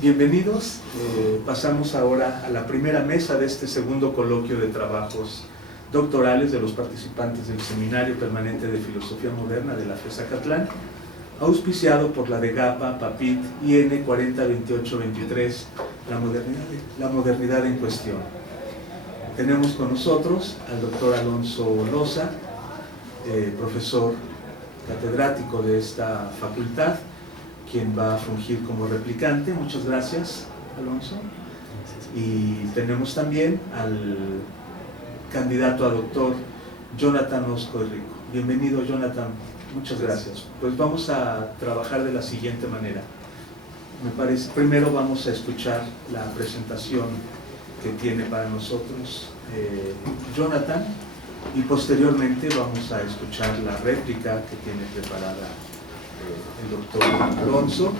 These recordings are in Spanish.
Bienvenidos. Pasamos ahora a la primera mesa de este segundo coloquio de trabajos doctorales de los participantes del Seminario Permanente de Filosofía Moderna de la FES Acatlán, auspiciado por la DEGAPA, PAPIT, IN 402823, la modernidad en cuestión. Tenemos con nosotros al doctor Alonso Loza, profesor catedrático de esta facultad, quien va a fungir como replicante. Muchas gracias, Alonso. Y tenemos también al candidato a doctor Jonathan Osco Rico. Bienvenido, Jonathan. Muchas gracias. Pues vamos a trabajar de la siguiente manera. Me parece, primero vamos a escuchar la presentación que tiene para nosotros Jonathan, y posteriormente vamos a escuchar la réplica que tiene preparada el doctor Alonso,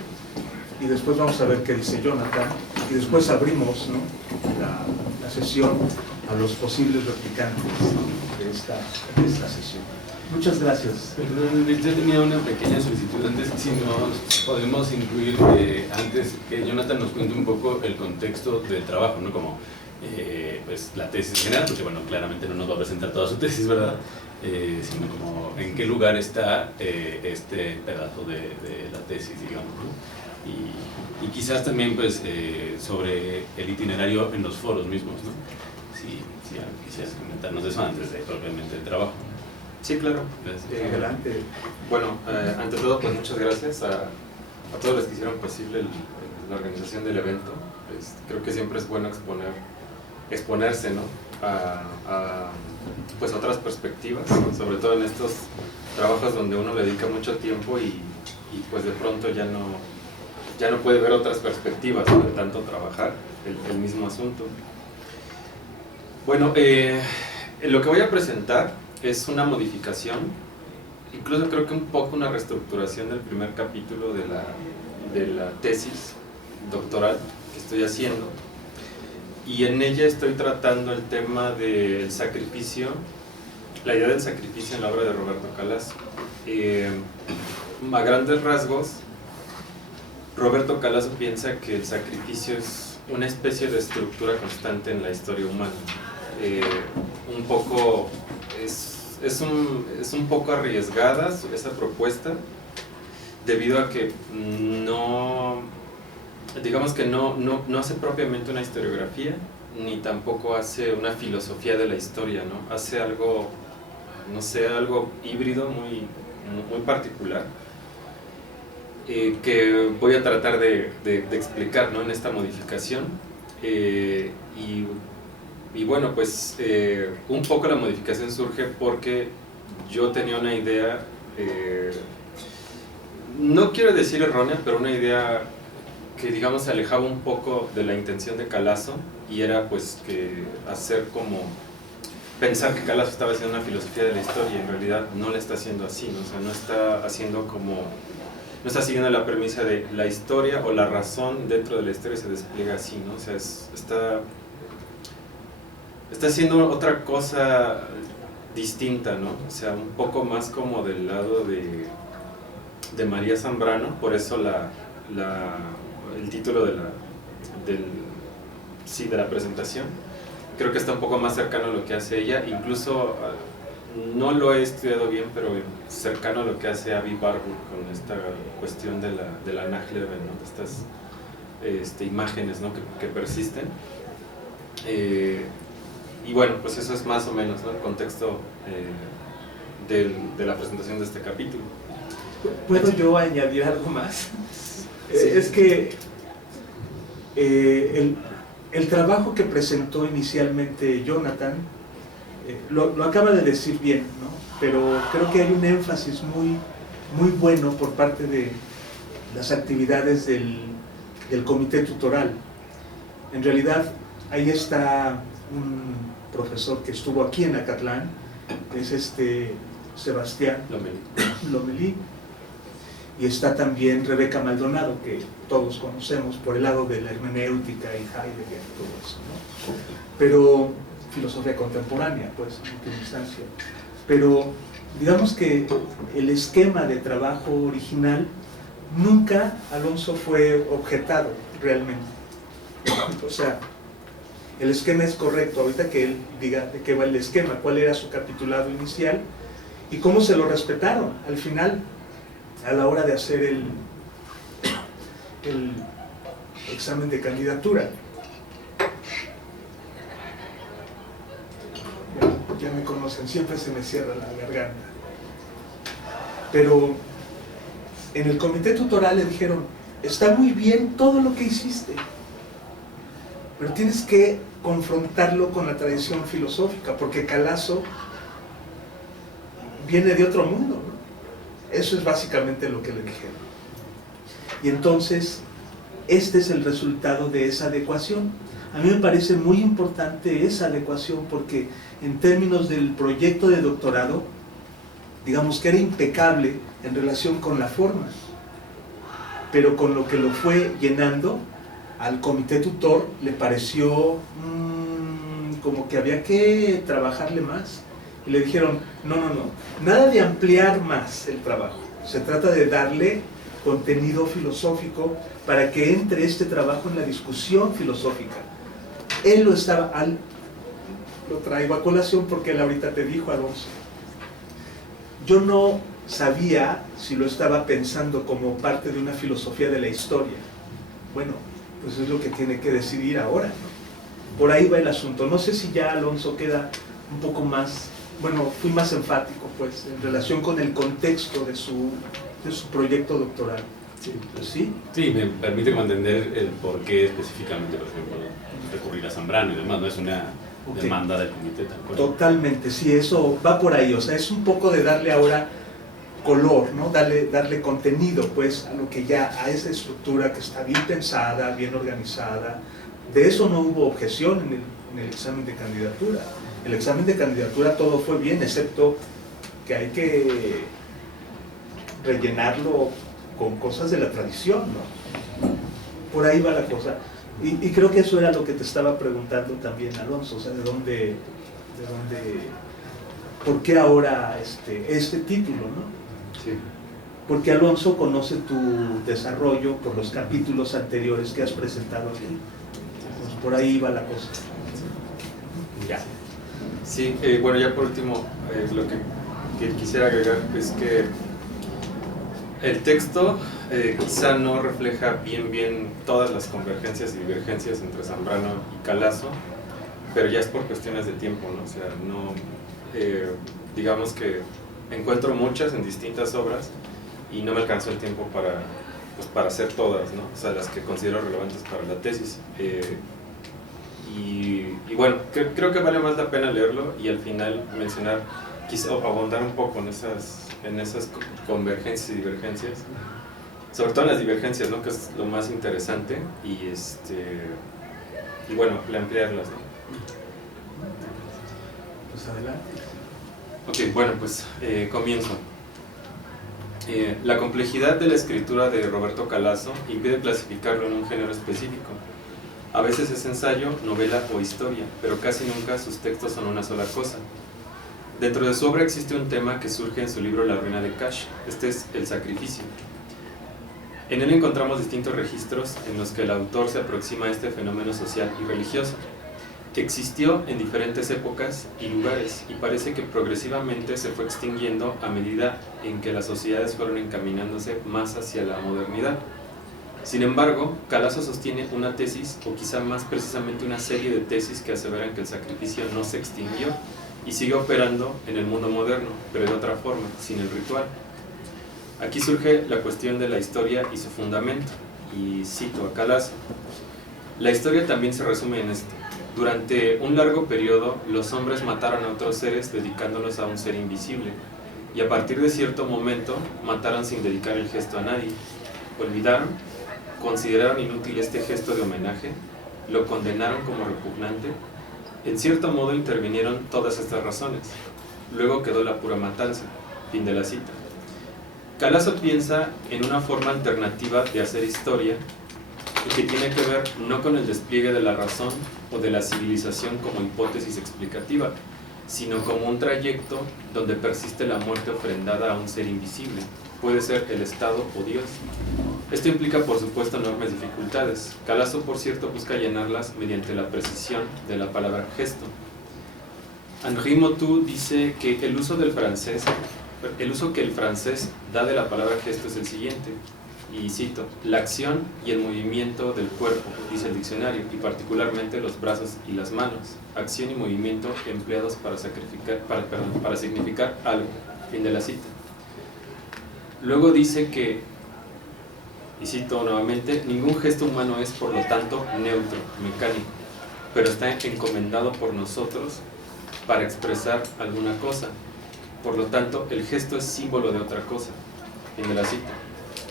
y después vamos a ver qué dice Jonathan, y después abrimos, ¿no?, la sesión a los posibles replicantes, ¿no?, de esta sesión. Muchas gracias. Perdón, yo tenía una pequeña solicitud antes, si nos podemos incluir antes que Jonathan nos cuente un poco el contexto del trabajo, ¿no? Como pues la tesis en general, porque bueno, claramente no nos va a presentar toda su tesis, ¿verdad? Sino como en qué lugar está este pedazo de la tesis, digamos, ¿no? Y quizás también pues sobre el itinerario en los foros mismos, ¿no? Si quisieras comentarnos eso antes de propiamente el trabajo. Sí, claro. Adelante. Bueno, ante todo, pues muchas gracias a todos los que hicieron posible la organización del evento. Creo que siempre es bueno exponerse, ¿no?, a pues otras perspectivas, sobre todo en estos trabajos donde uno le dedica mucho tiempo y pues de pronto ya no puede ver otras perspectivas, ¿no?, de tanto trabajar el mismo asunto. Bueno, lo que voy a presentar es una modificación, incluso creo que un poco una reestructuración del primer capítulo de la tesis doctoral que estoy haciendo, y en ella estoy tratando el tema del sacrificio, la idea del sacrificio en la obra de Roberto Calasso. A grandes rasgos, Roberto Calasso piensa que el sacrificio es una especie de estructura constante en la historia humana. Un poco es un poco arriesgada esa propuesta, debido a que digamos que no hace propiamente una historiografía, ni tampoco hace una filosofía de la historia, ¿no? Hace algo, no sé, algo híbrido muy particular, que voy a tratar de explicar, ¿no?, en esta modificación. Y bueno, pues un poco la modificación surge porque yo tenía una idea, no quiero decir errónea, pero una idea que, digamos, se alejaba un poco de la intención de Calasso, y era pues que pensar que Calasso estaba haciendo una filosofía de la historia, y en realidad no la está haciendo así, ¿no? O sea, no está siguiendo la premisa de la historia o la razón dentro de la historia se despliega así, ¿no? O sea, está haciendo otra cosa distinta, ¿no? O sea, un poco más como del lado de María Zambrano, por eso el título de la presentación. Creo que está un poco más cercano a lo que hace ella, incluso no lo he estudiado bien, pero cercano a lo que hace Avi Barbour con esta cuestión de la Nachleben, ¿no?, de estas imágenes, ¿no?, que persisten. Y bueno, pues eso es más o menos, ¿no?, el contexto de la presentación de este capítulo. ¿Puedo yo añadir algo más? Sí. Es que el trabajo que presentó inicialmente Jonathan lo acaba de decir bien, ¿no? Pero creo que hay un énfasis muy bueno por parte de las actividades del comité tutoral. En realidad, ahí está un profesor que estuvo aquí en Acatlán, es Sebastián Lomelí, y está también Rebeca Maldonado, que todos conocemos por el lado de la hermenéutica y Heidegger y todo eso, ¿no? Pero filosofía contemporánea, pues, en última instancia. Pero digamos que el esquema de trabajo original nunca, Alonso, fue objetado. realmente. O sea, el esquema es correcto, ahorita que él diga de qué va el esquema, cuál era su capitulado inicial y cómo se lo respetaron al final, a la hora de hacer el examen de candidatura. Ya me conocen, siempre se me cierra la garganta. Pero en el comité tutoral le dijeron, está muy bien todo lo que hiciste, pero tienes que confrontarlo con la tradición filosófica, porque Calazo viene de otro mundo, ¿no? Eso es básicamente lo que le dijeron. Y entonces, este es el resultado de esa adecuación. A mí me parece muy importante esa adecuación porque en términos del proyecto de doctorado, digamos que era impecable en relación con la forma, pero con lo que lo fue llenando, al comité tutor le pareció como que había que trabajarle más. Y le dijeron, no, nada de ampliar más el trabajo. Se trata de darle contenido filosófico para que entre este trabajo en la discusión filosófica. Él lo traigo a colación porque él ahorita te dijo, Alonso, yo no sabía si lo estaba pensando como parte de una filosofía de la historia. Bueno, pues es lo que tiene que decidir ahora, ¿no? Por ahí va el asunto. No sé si ya Alonso queda un poco más, bueno, fui más enfático pues en relación con el contexto de su proyecto doctoral. Sí. ¿Sí? Sí, me permite entender el por qué específicamente, por ejemplo, recurrir a Zambrano y demás, no es una demanda del comité tal cual. Totalmente, sí, eso va por ahí, o sea, es un poco de darle ahora color, ¿no? Darle contenido, pues, a lo que ya, a esa estructura que está bien pensada, bien organizada. De eso no hubo objeción en el examen de candidatura. El examen de candidatura todo fue bien, excepto que hay que rellenarlo con cosas de la tradición, ¿no? Por ahí va la cosa. Y creo que eso era lo que te estaba preguntando también, Alonso, o sea, ¿por qué ahora este título, no? Sí. Porque Alonso conoce tu desarrollo por los capítulos anteriores que has presentado aquí. Pues por ahí va la cosa. Ya. Sí, bueno, ya por último, lo que quisiera agregar es que el texto quizá no refleja bien todas las convergencias y divergencias entre Zambrano y Calazo, pero ya es por cuestiones de tiempo, ¿no? O sea, no, digamos que encuentro muchas en distintas obras y no me alcanzó el tiempo para hacer todas, ¿no? O sea, las que considero relevantes para la tesis. Y bueno, creo que vale más la pena leerlo y al final mencionar, quizá abundar un poco en esas convergencias y divergencias, sobre todo en las divergencias, ¿no? Que es lo más interesante, y bueno, ampliarlas, ¿no? Pues adelante. Ok, bueno, pues comienzo. La complejidad de la escritura de Roberto Calazo impide clasificarlo en un género específico. A veces es ensayo, novela o historia, pero casi nunca sus textos son una sola cosa. Dentro de su obra existe un tema que surge en su libro La ruina de Cash. Este es el sacrificio. En él encontramos distintos registros en los que el autor se aproxima a este fenómeno social y religioso, que existió en diferentes épocas y lugares y parece que progresivamente se fue extinguiendo a medida en que las sociedades fueron encaminándose más hacia la modernidad. Sin embargo, Calazo sostiene una tesis, o quizá más precisamente una serie de tesis que aseveran que el sacrificio no se extinguió y sigue operando en el mundo moderno, pero de otra forma, sin el ritual. Aquí surge la cuestión de la historia y su fundamento, y cito a Calazo. La historia también se resume en esto. Durante un largo periodo, los hombres mataron a otros seres dedicándolos a un ser invisible, y a partir de cierto momento, mataron sin dedicar el gesto a nadie. Olvidaron, consideraron inútil este gesto de homenaje, lo condenaron como repugnante. En cierto modo intervinieron todas estas razones. Luego quedó la pura matanza. Fin de la cita. Calazo piensa en una forma alternativa de hacer historia y que tiene que ver no con el despliegue de la razón o de la civilización como hipótesis explicativa, sino como un trayecto donde persiste la muerte ofrendada a un ser invisible. Puede ser el Estado o Dios. Esto implica, por supuesto, enormes dificultades. Calasso, por cierto, busca llenarlas mediante la precisión de la palabra gesto. Henri Motteux dice que el uso que el francés da de la palabra gesto es el siguiente, y cito: la acción y el movimiento del cuerpo, dice el diccionario, y particularmente los brazos y las manos, acción y movimiento empleados para significar algo, fin de la cita. Luego dice que, y cito nuevamente, ningún gesto humano es por lo tanto neutro, mecánico, pero está encomendado por nosotros para expresar alguna cosa. Por lo tanto, el gesto es símbolo de otra cosa. Fin de la cita.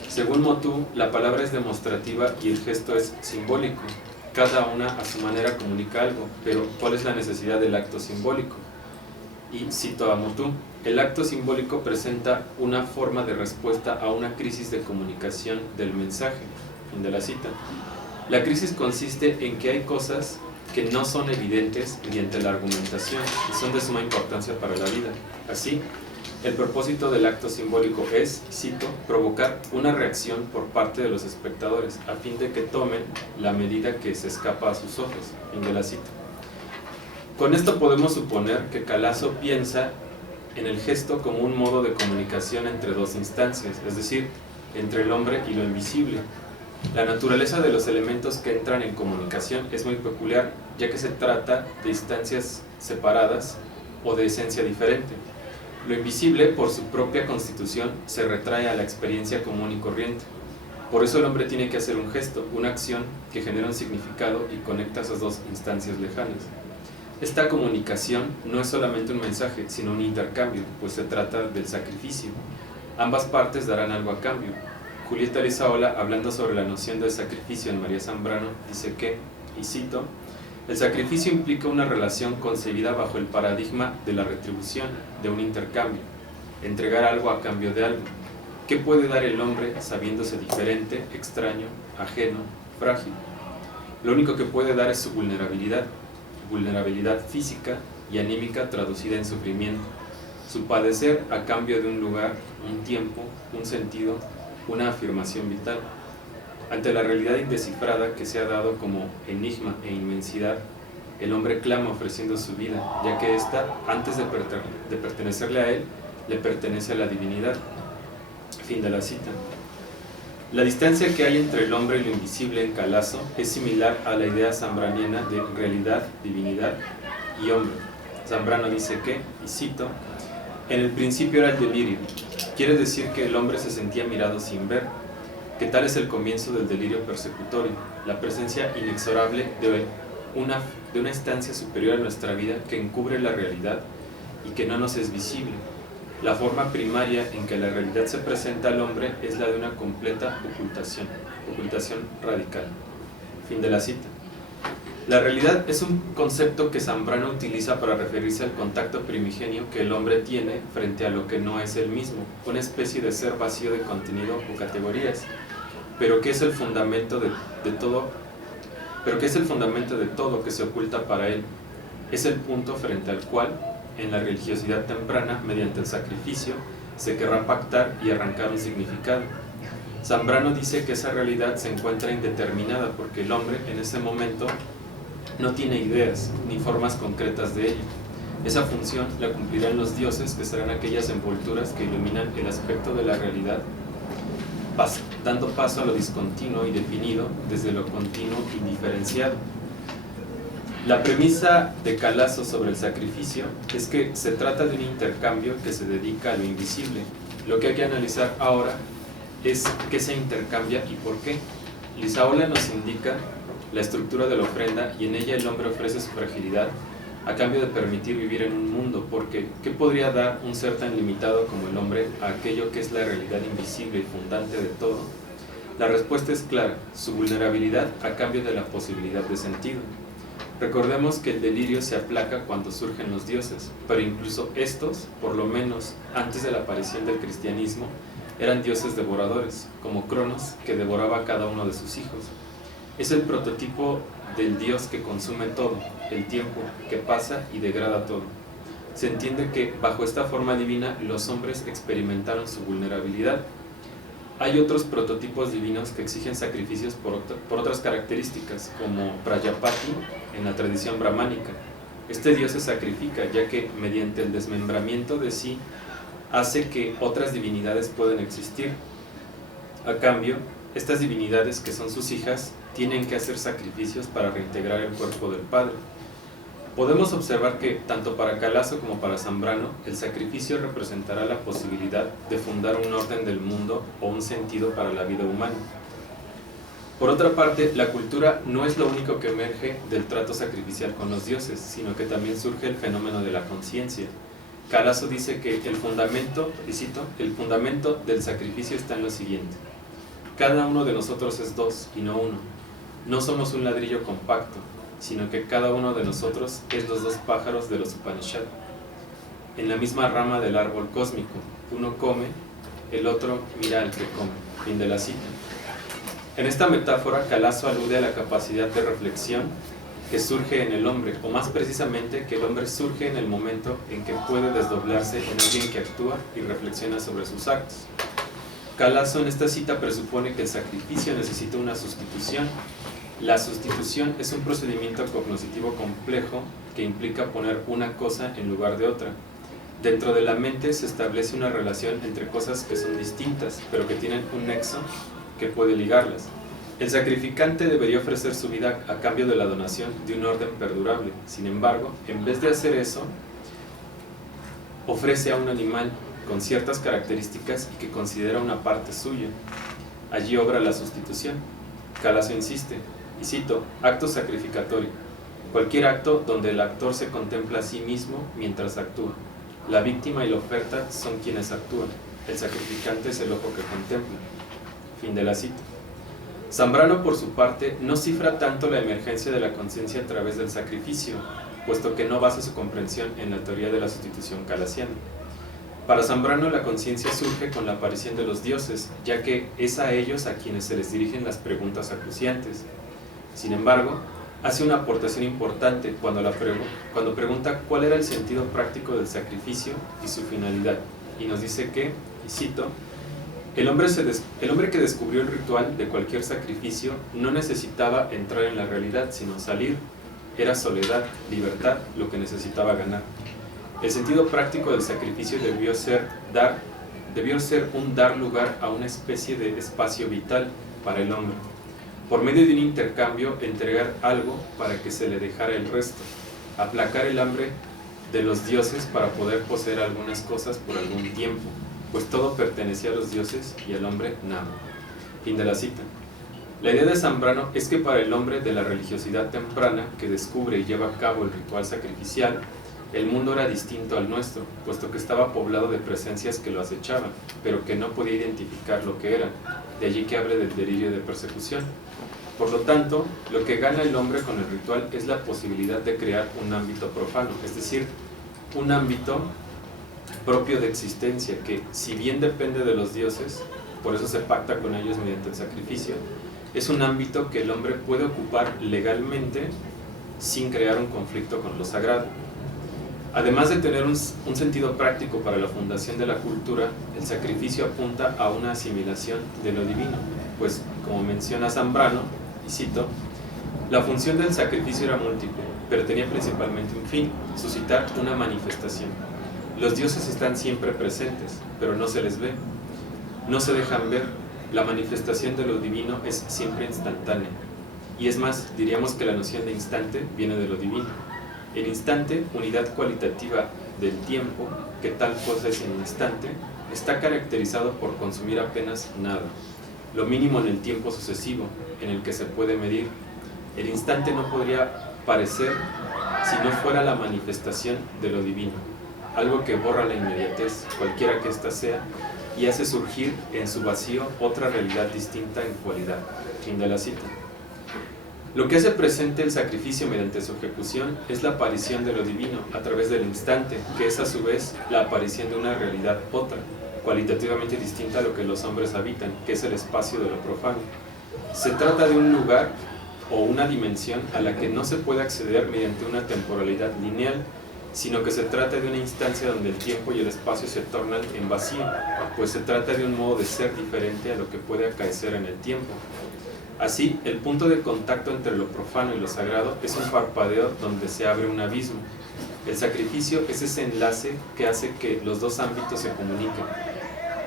Según Motteux, la palabra es demostrativa y el gesto es simbólico. Cada una a su manera comunica algo, pero ¿cuál es la necesidad del acto simbólico? Y cito a Motteux: el acto simbólico presenta una forma de respuesta a una crisis de comunicación del mensaje. Fin de la cita. La crisis consiste en que hay cosas que no son evidentes mediante la argumentación y son de suma importancia para la vida. Así, el propósito del acto simbólico es, cito, provocar una reacción por parte de los espectadores a fin de que tomen la medida que se escapa a sus ojos. Fin de la cita. Con esto podemos suponer que Calasso piensa en el gesto como un modo de comunicación entre dos instancias, es decir, entre el hombre y lo invisible. La naturaleza de los elementos que entran en comunicación es muy peculiar, ya que se trata de instancias separadas o de esencia diferente. Lo invisible, por su propia constitución, se retrae a la experiencia común y corriente. Por eso el hombre tiene que hacer un gesto, una acción que genera un significado y conecta esas dos instancias lejanas. Esta comunicación no es solamente un mensaje, sino un intercambio, pues se trata del sacrificio. Ambas partes darán algo a cambio. Julieta Lizaola, hablando sobre la noción del sacrificio en María Zambrano, dice que, y cito: el sacrificio implica una relación concebida bajo el paradigma de la retribución, de un intercambio, entregar algo a cambio de algo. ¿Qué puede dar el hombre sabiéndose diferente, extraño, ajeno, frágil? Lo único que puede dar es su vulnerabilidad física y anímica traducida en sufrimiento, su padecer a cambio de un lugar, un tiempo, un sentido, una afirmación vital. Ante la realidad indescifrada que se ha dado como enigma e inmensidad, el hombre clama ofreciendo su vida, ya que ésta, antes de pertenecerle a él, le pertenece a la divinidad. Fin de la cita. La distancia que hay entre el hombre y lo invisible en Calasso es similar a la idea zambraniana de realidad, divinidad y hombre. Zambrano dice que, y cito: en el principio era el delirio, quiere decir que el hombre se sentía mirado sin ver, que tal es el comienzo del delirio persecutorio, la presencia inexorable de una instancia superior a nuestra vida que encubre la realidad y que no nos es visible. La forma primaria en que la realidad se presenta al hombre es la de una completa ocultación radical. Fin de la cita. La realidad es un concepto que Zambrano utiliza para referirse al contacto primigenio que el hombre tiene frente a lo que no es él mismo, una especie de ser vacío de contenido o categorías, pero que es el fundamento de todo que se oculta para él. Es el punto frente al cual, en la religiosidad temprana, mediante el sacrificio, se querrá pactar y arrancar un significado. Zambrano dice que esa realidad se encuentra indeterminada porque el hombre en ese momento no tiene ideas ni formas concretas de ello. Esa función la cumplirán los dioses, que serán aquellas envolturas que iluminan el aspecto de la realidad, dando paso a lo discontinuo y definido desde lo continuo y diferenciado. La premisa de Calasso sobre el sacrificio es que se trata de un intercambio que se dedica a lo invisible. Lo que hay que analizar ahora es qué se intercambia y por qué. Lizaola nos indica la estructura de la ofrenda y en ella el hombre ofrece su fragilidad a cambio de permitir vivir en un mundo, porque ¿qué podría dar un ser tan limitado como el hombre a aquello que es la realidad invisible y fundante de todo? La respuesta es clara: su vulnerabilidad a cambio de la posibilidad de sentido. Recordemos que el delirio se aplaca cuando surgen los dioses, pero incluso estos, por lo menos antes de la aparición del cristianismo, eran dioses devoradores, como Cronos, que devoraba a cada uno de sus hijos. Es el prototipo del dios que consume todo, el tiempo, que pasa y degrada todo. Se entiende que bajo esta forma divina los hombres experimentaron su vulnerabilidad. hay otros prototipos divinos que exigen sacrificios por otras características, como Prajapati en la tradición brahmánica. Este dios se sacrifica, ya que mediante el desmembramiento de sí hace que otras divinidades puedan existir. A cambio, estas divinidades, que son sus hijas, tienen que hacer sacrificios para reintegrar el cuerpo del padre. Podemos observar que, tanto para Calaso como para Zambrano, el sacrificio representará la posibilidad de fundar un orden del mundo o un sentido para la vida humana. Por otra parte, la cultura no es lo único que emerge del trato sacrificial con los dioses, sino que también surge el fenómeno de la conciencia. Calaso dice que el fundamento, y cito, el fundamento del sacrificio está en lo siguiente: cada uno de nosotros es dos y no uno. No somos un ladrillo compacto, sino que cada uno de nosotros es los dos pájaros de los Upanishads. En la misma rama del árbol cósmico, uno come, el otro mira al que come. Fin de la cita. En esta metáfora, Calaso alude a la capacidad de reflexión que surge en el hombre, o más precisamente que el hombre surge en el momento en que puede desdoblarse en alguien que actúa y reflexiona sobre sus actos. Calaso en esta cita presupone que el sacrificio necesita una sustitución. La sustitución es un procedimiento cognoscitivo complejo que implica poner una cosa en lugar de otra. Dentro de la mente se establece una relación entre cosas que son distintas, pero que tienen un nexo que puede ligarlas. El sacrificante debería ofrecer su vida a cambio de la donación de un orden perdurable. Sin embargo, en vez de hacer eso, ofrece a un animal con ciertas características y que considera una parte suya. Allí obra la sustitución. Calaso insiste, y cito, acto sacrificatorio: cualquier acto donde el actor se contempla a sí mismo mientras actúa. La víctima y la oferta son quienes actúan. El sacrificante es el ojo que contempla. Fin de la cita. Zambrano, por su parte, no cifra tanto la emergencia de la conciencia a través del sacrificio, puesto que no basa su comprensión en la teoría de la sustitución calasiana. Para Zambrano, la conciencia surge con la aparición de los dioses, ya que es a ellos a quienes se les dirigen las preguntas acuciantes. Sin embargo, hace una aportación importante cuando pregunta cuál era el sentido práctico del sacrificio y su finalidad, y nos dice que, y cito, el hombre que descubrió el ritual de cualquier sacrificio no necesitaba entrar en la realidad, sino salir. Era soledad, libertad, lo que necesitaba ganar. El sentido práctico del sacrificio debió ser un dar lugar a una especie de espacio vital para el hombre. Por medio de un intercambio, entregar algo para que se le dejara el resto, aplacar el hambre de los dioses para poder poseer algunas cosas por algún tiempo, pues todo pertenecía a los dioses y al hombre nada. Fin de la cita. La idea de Zambrano es que para el hombre de la religiosidad temprana que descubre y lleva a cabo el ritual sacrificial, el mundo era distinto al nuestro, puesto que estaba poblado de presencias que lo acechaban, pero que no podía identificar lo que eran. De allí que hable del delirio de persecución. Por lo tanto, lo que gana el hombre con el ritual es la posibilidad de crear un ámbito profano, es decir, un ámbito propio de existencia que, si bien depende de los dioses, por eso se pacta con ellos mediante el sacrificio, es un ámbito que el hombre puede ocupar legalmente sin crear un conflicto con lo sagrado. Además de tener un sentido práctico para la fundación de la cultura, el sacrificio apunta a una asimilación de lo divino, pues, como menciona Zambrano, y cito, la función del sacrificio era múltiple, pero tenía principalmente un fin: suscitar una manifestación. Los dioses están siempre presentes, pero no se les ve, no se dejan ver. La manifestación de lo divino es siempre instantánea. Y es más, diríamos que la noción de instante viene de lo divino. El instante, unidad cualitativa del tiempo, que tal cosa es en un instante, está caracterizado por consumir apenas nada, lo mínimo en el tiempo sucesivo, en el que se puede medir. El instante no podría parecer si no fuera la manifestación de lo divino, algo que borra la inmediatez, cualquiera que ésta sea, y hace surgir en su vacío otra realidad distinta en cualidad. Fin de la cita. Lo que hace presente el sacrificio mediante su ejecución es la aparición de lo divino a través del instante, que es a su vez la aparición de una realidad otra, cualitativamente distinta a lo que los hombres habitan, que es el espacio de lo profano. Se trata de un lugar o una dimensión a la que no se puede acceder mediante una temporalidad lineal, sino que se trata de una instancia donde el tiempo y el espacio se tornan en vacío, pues se trata de un modo de ser diferente a lo que puede acaecer en el tiempo. Así, el punto de contacto entre lo profano y lo sagrado es un parpadeo donde se abre un abismo. El sacrificio es ese enlace que hace que los dos ámbitos se comuniquen.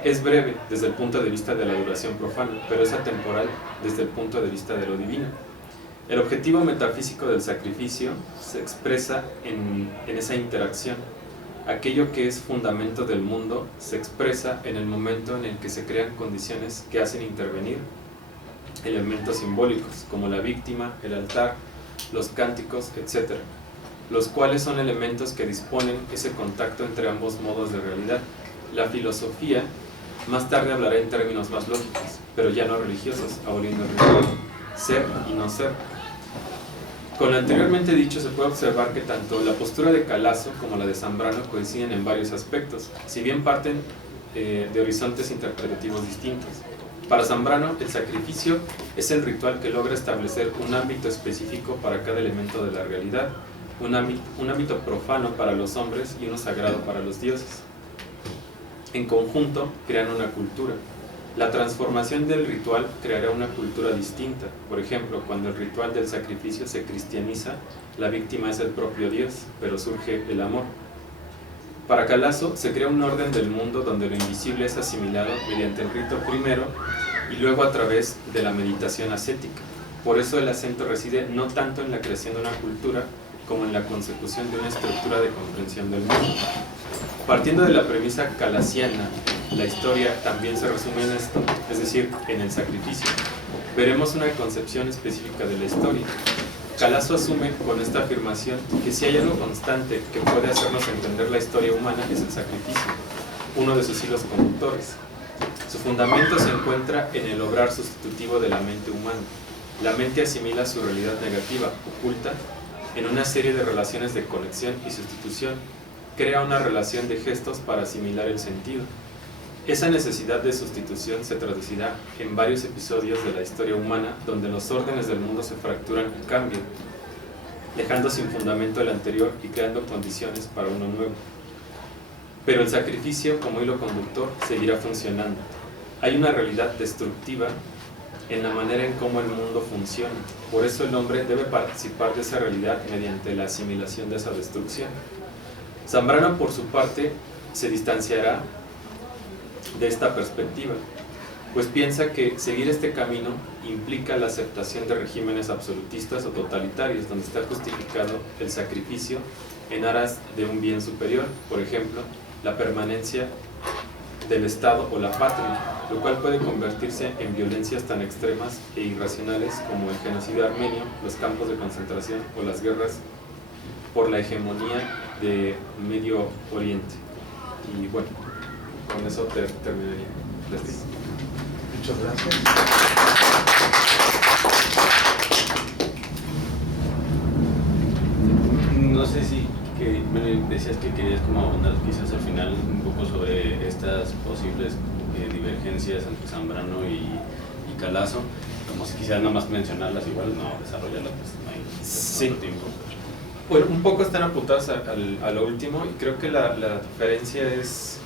Es breve desde el punto de vista de la duración profana, pero es atemporal desde el punto de vista de lo divino. El objetivo metafísico del sacrificio se expresa en esa interacción. Aquello que es fundamento del mundo se expresa en el momento en el que se crean condiciones que hacen intervenir elementos simbólicos, como la víctima, el altar, los cánticos, etc., los cuales son elementos que disponen ese contacto entre ambos modos de realidad. La filosofía más tarde hablará en términos más lógicos, pero ya no religiosos, aboliendo el ritual, ser y no ser. Con lo anteriormente dicho, se puede observar que tanto la postura de Calasso como la de Zambrano coinciden en varios aspectos, si bien parten de horizontes interpretativos distintos. Para Zambrano, el sacrificio es el ritual que logra establecer un ámbito específico para cada elemento de la realidad, un ámbito profano para los hombres y uno sagrado para los dioses. En conjunto, crean una cultura. La transformación del ritual creará una cultura distinta. Por ejemplo, cuando el ritual del sacrificio se cristianiza, la víctima es el propio Dios, pero surge el amor. Para Calasso, se crea un orden del mundo donde lo invisible es asimilado mediante el rito primero y luego a través de la meditación ascética. Por eso el acento reside no tanto en la creación de una cultura como en la consecución de una estructura de comprensión del mundo. Partiendo de la premisa calassiana, la historia también se resume en esto, es decir, en el sacrificio. Veremos una concepción específica de la historia. Calasso asume con esta afirmación que si hay algo constante que puede hacernos entender la historia humana es el sacrificio, uno de sus hilos conductores. Su fundamento se encuentra en el obrar sustitutivo de la mente humana. La mente asimila su realidad negativa, oculta, en una serie de relaciones de conexión y sustitución. Crea una relación de gestos para asimilar el sentido. Esa necesidad de sustitución se traducirá en varios episodios de la historia humana donde los órdenes del mundo se fracturan y cambian, dejando sin fundamento el anterior y creando condiciones para uno nuevo. Pero el sacrificio, como hilo conductor, seguirá funcionando. Hay una realidad destructiva en la manera en cómo el mundo funciona. Por eso el hombre debe participar de esa realidad mediante la asimilación de esa destrucción. Zambrano, por su parte, se distanciará de esta perspectiva, pues piensa que seguir este camino implica la aceptación de regímenes absolutistas o totalitarios, donde está justificado el sacrificio en aras de un bien superior, por ejemplo, la permanencia del Estado o la patria, lo cual puede convertirse en violencias tan extremas e irracionales como el genocidio armenio, los campos de concentración o las guerras por la hegemonía de Medio Oriente. Y bueno, con eso terminaría. Gracias. Muchas gracias. No sé si decías que querías como abundar quizás al final un poco sobre estas posibles divergencias entre Zambrano y Calasso, como si quisieras nada más mencionarlas, igual no desarrollarlas, pues no hay tanto tiempo. Bueno, un poco están apuntadas a lo último, y creo que la diferencia es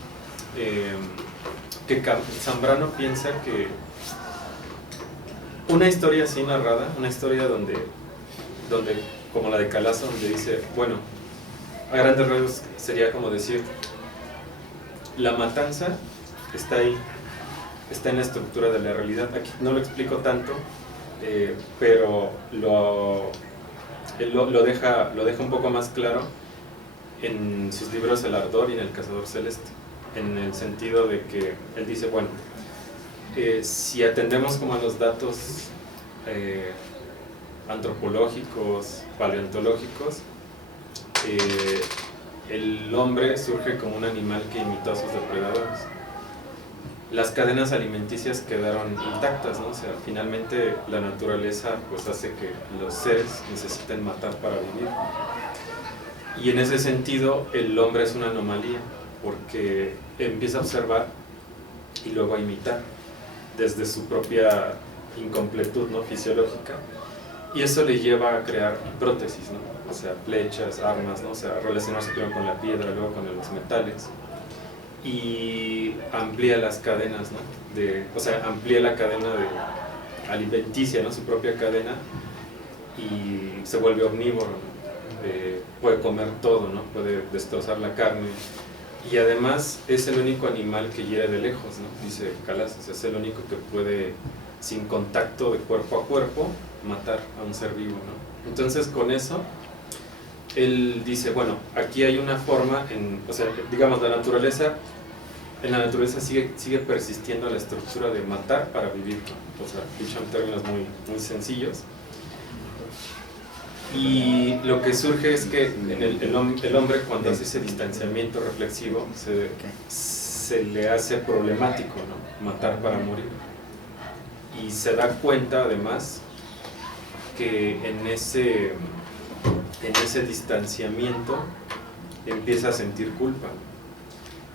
que Zambrano piensa que una historia así narrada, una historia donde como la de Calasso, donde dice, bueno, a grandes rasgos sería como decir, la matanza está ahí, está en la estructura de la realidad. Aquí no lo explico tanto, pero él lo deja un poco más claro en sus libros El Ardor y en El Cazador Celeste, en el sentido de que él dice, bueno, si atendemos como a los datos antropológicos, paleontológicos, el hombre surge como un animal que imitó a sus depredadores. Las cadenas alimenticias quedaron intactas, ¿no? O sea, finalmente la naturaleza pues hace que los seres necesiten matar para vivir. Y en ese sentido el hombre es una anomalía, porque empieza a observar y luego a imitar desde su propia incompletud, ¿no? Fisiológica. Y eso le lleva a crear prótesis, ¿no? O sea, flechas, armas, ¿no? O sea, relacionarse primero con la piedra, luego con los metales. Y amplía las cadenas, ¿no? O sea, amplía la cadena alimenticia, ¿no? Su propia cadena, y se vuelve omnívoro, ¿no? Puede comer todo, ¿no? Puede destrozar la carne. Y además es el único animal que hiere de lejos, ¿no? Dice Calas, o sea, es el único que puede, sin contacto de cuerpo a cuerpo, matar a un ser vivo, ¿no? Entonces con eso él dice, bueno, aquí hay una forma, o sea, digamos, en la naturaleza sigue persistiendo la estructura de matar para vivir, ¿no? O sea, dicho en términos muy, muy sencillos. Y lo que surge es que el hombre, cuando hace ese distanciamiento reflexivo, se le hace problemático, ¿no? Matar para morir. Y se da cuenta además que en ese distanciamiento empieza a sentir culpa,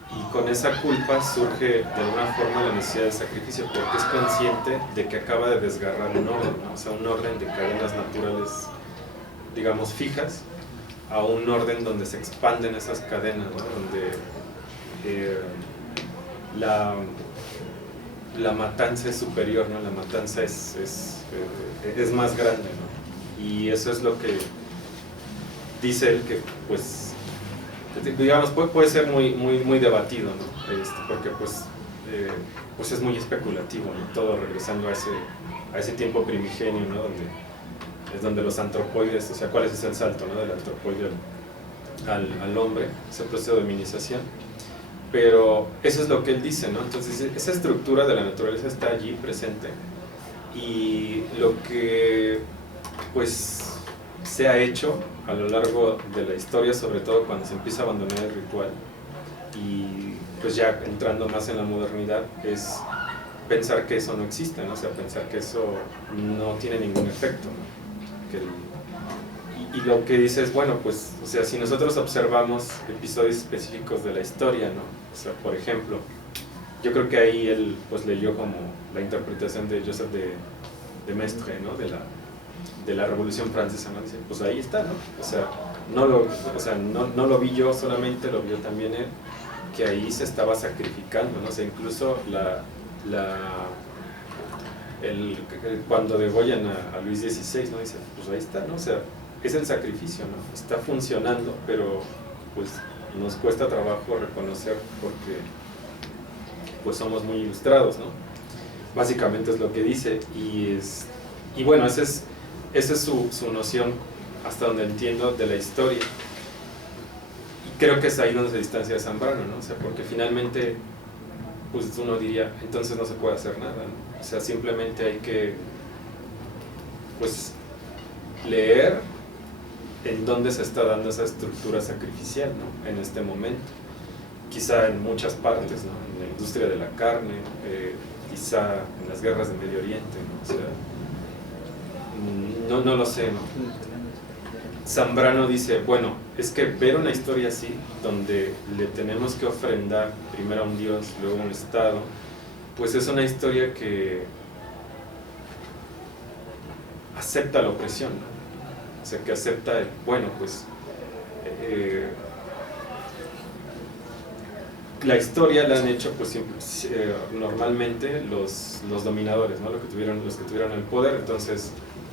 y con esa culpa surge de alguna forma la necesidad de sacrificio, porque es consciente de que acaba de desgarrar un orden, ¿no? O sea, un orden de cadenas naturales, digamos, fijas, a un orden donde se expanden esas cadenas, ¿no? Donde la matanza es superior, ¿no? La matanza es más grande, ¿no? Y eso es lo que dice él, que pues digamos puede ser muy debatido, ¿no? Porque pues es muy especulativo, ¿no? Todo regresando a ese tiempo primigenio, ¿no? Donde los antropoides, o sea, ¿cuál es el salto, ¿no? Del antropoide al hombre, ese proceso de hominización. Pero eso es lo que él dice, ¿no? Entonces esa estructura de la naturaleza está allí presente, y lo que pues se ha hecho a lo largo de la historia, sobre todo cuando se empieza a abandonar el ritual y pues ya entrando más en la modernidad, es pensar que eso no existe, ¿no? O sea, pensar que eso no tiene ningún efecto, ¿no? Y lo que dice es, bueno, pues, o sea, si nosotros observamos episodios específicos de la historia, ¿no? O sea, por ejemplo, yo creo que ahí él pues leyó como la interpretación de Joseph de Maistre, ¿no? De la Revolución Francesa, ¿no? Dice, pues ahí está, ¿no? O sea, no lo vi yo solamente, lo vio también él, que ahí se estaba sacrificando, ¿no? O sea, incluso cuando degollan a Luis XVI, ¿no? Dice, pues ahí está, ¿no? O sea, es el sacrificio, ¿no? Está funcionando, pero pues nos cuesta trabajo reconocer porque pues somos muy ilustrados, ¿no? Básicamente es lo que dice, y bueno, esa es su noción, hasta donde entiendo, de la historia. Y creo que es ahí donde se distancia de Zambrano, ¿no? O sea, porque finalmente pues uno diría, entonces no se puede hacer nada, ¿no? O sea, simplemente hay que pues leer en dónde se está dando esa estructura sacrificial, ¿no? En este momento, quizá en muchas partes, ¿no? En la industria de la carne, quizá en las guerras de Medio Oriente, ¿no? O sea, no lo sé, ¿no? Zambrano dice, bueno, es que ver una historia así, donde le tenemos que ofrendar primero a un Dios, luego a un Estado, pues es una historia que acepta la opresión, ¿no? O sea, que acepta, bueno, pues la historia la han hecho pues siempre, normalmente los dominadores, ¿no? Los que tuvieron el poder. Entonces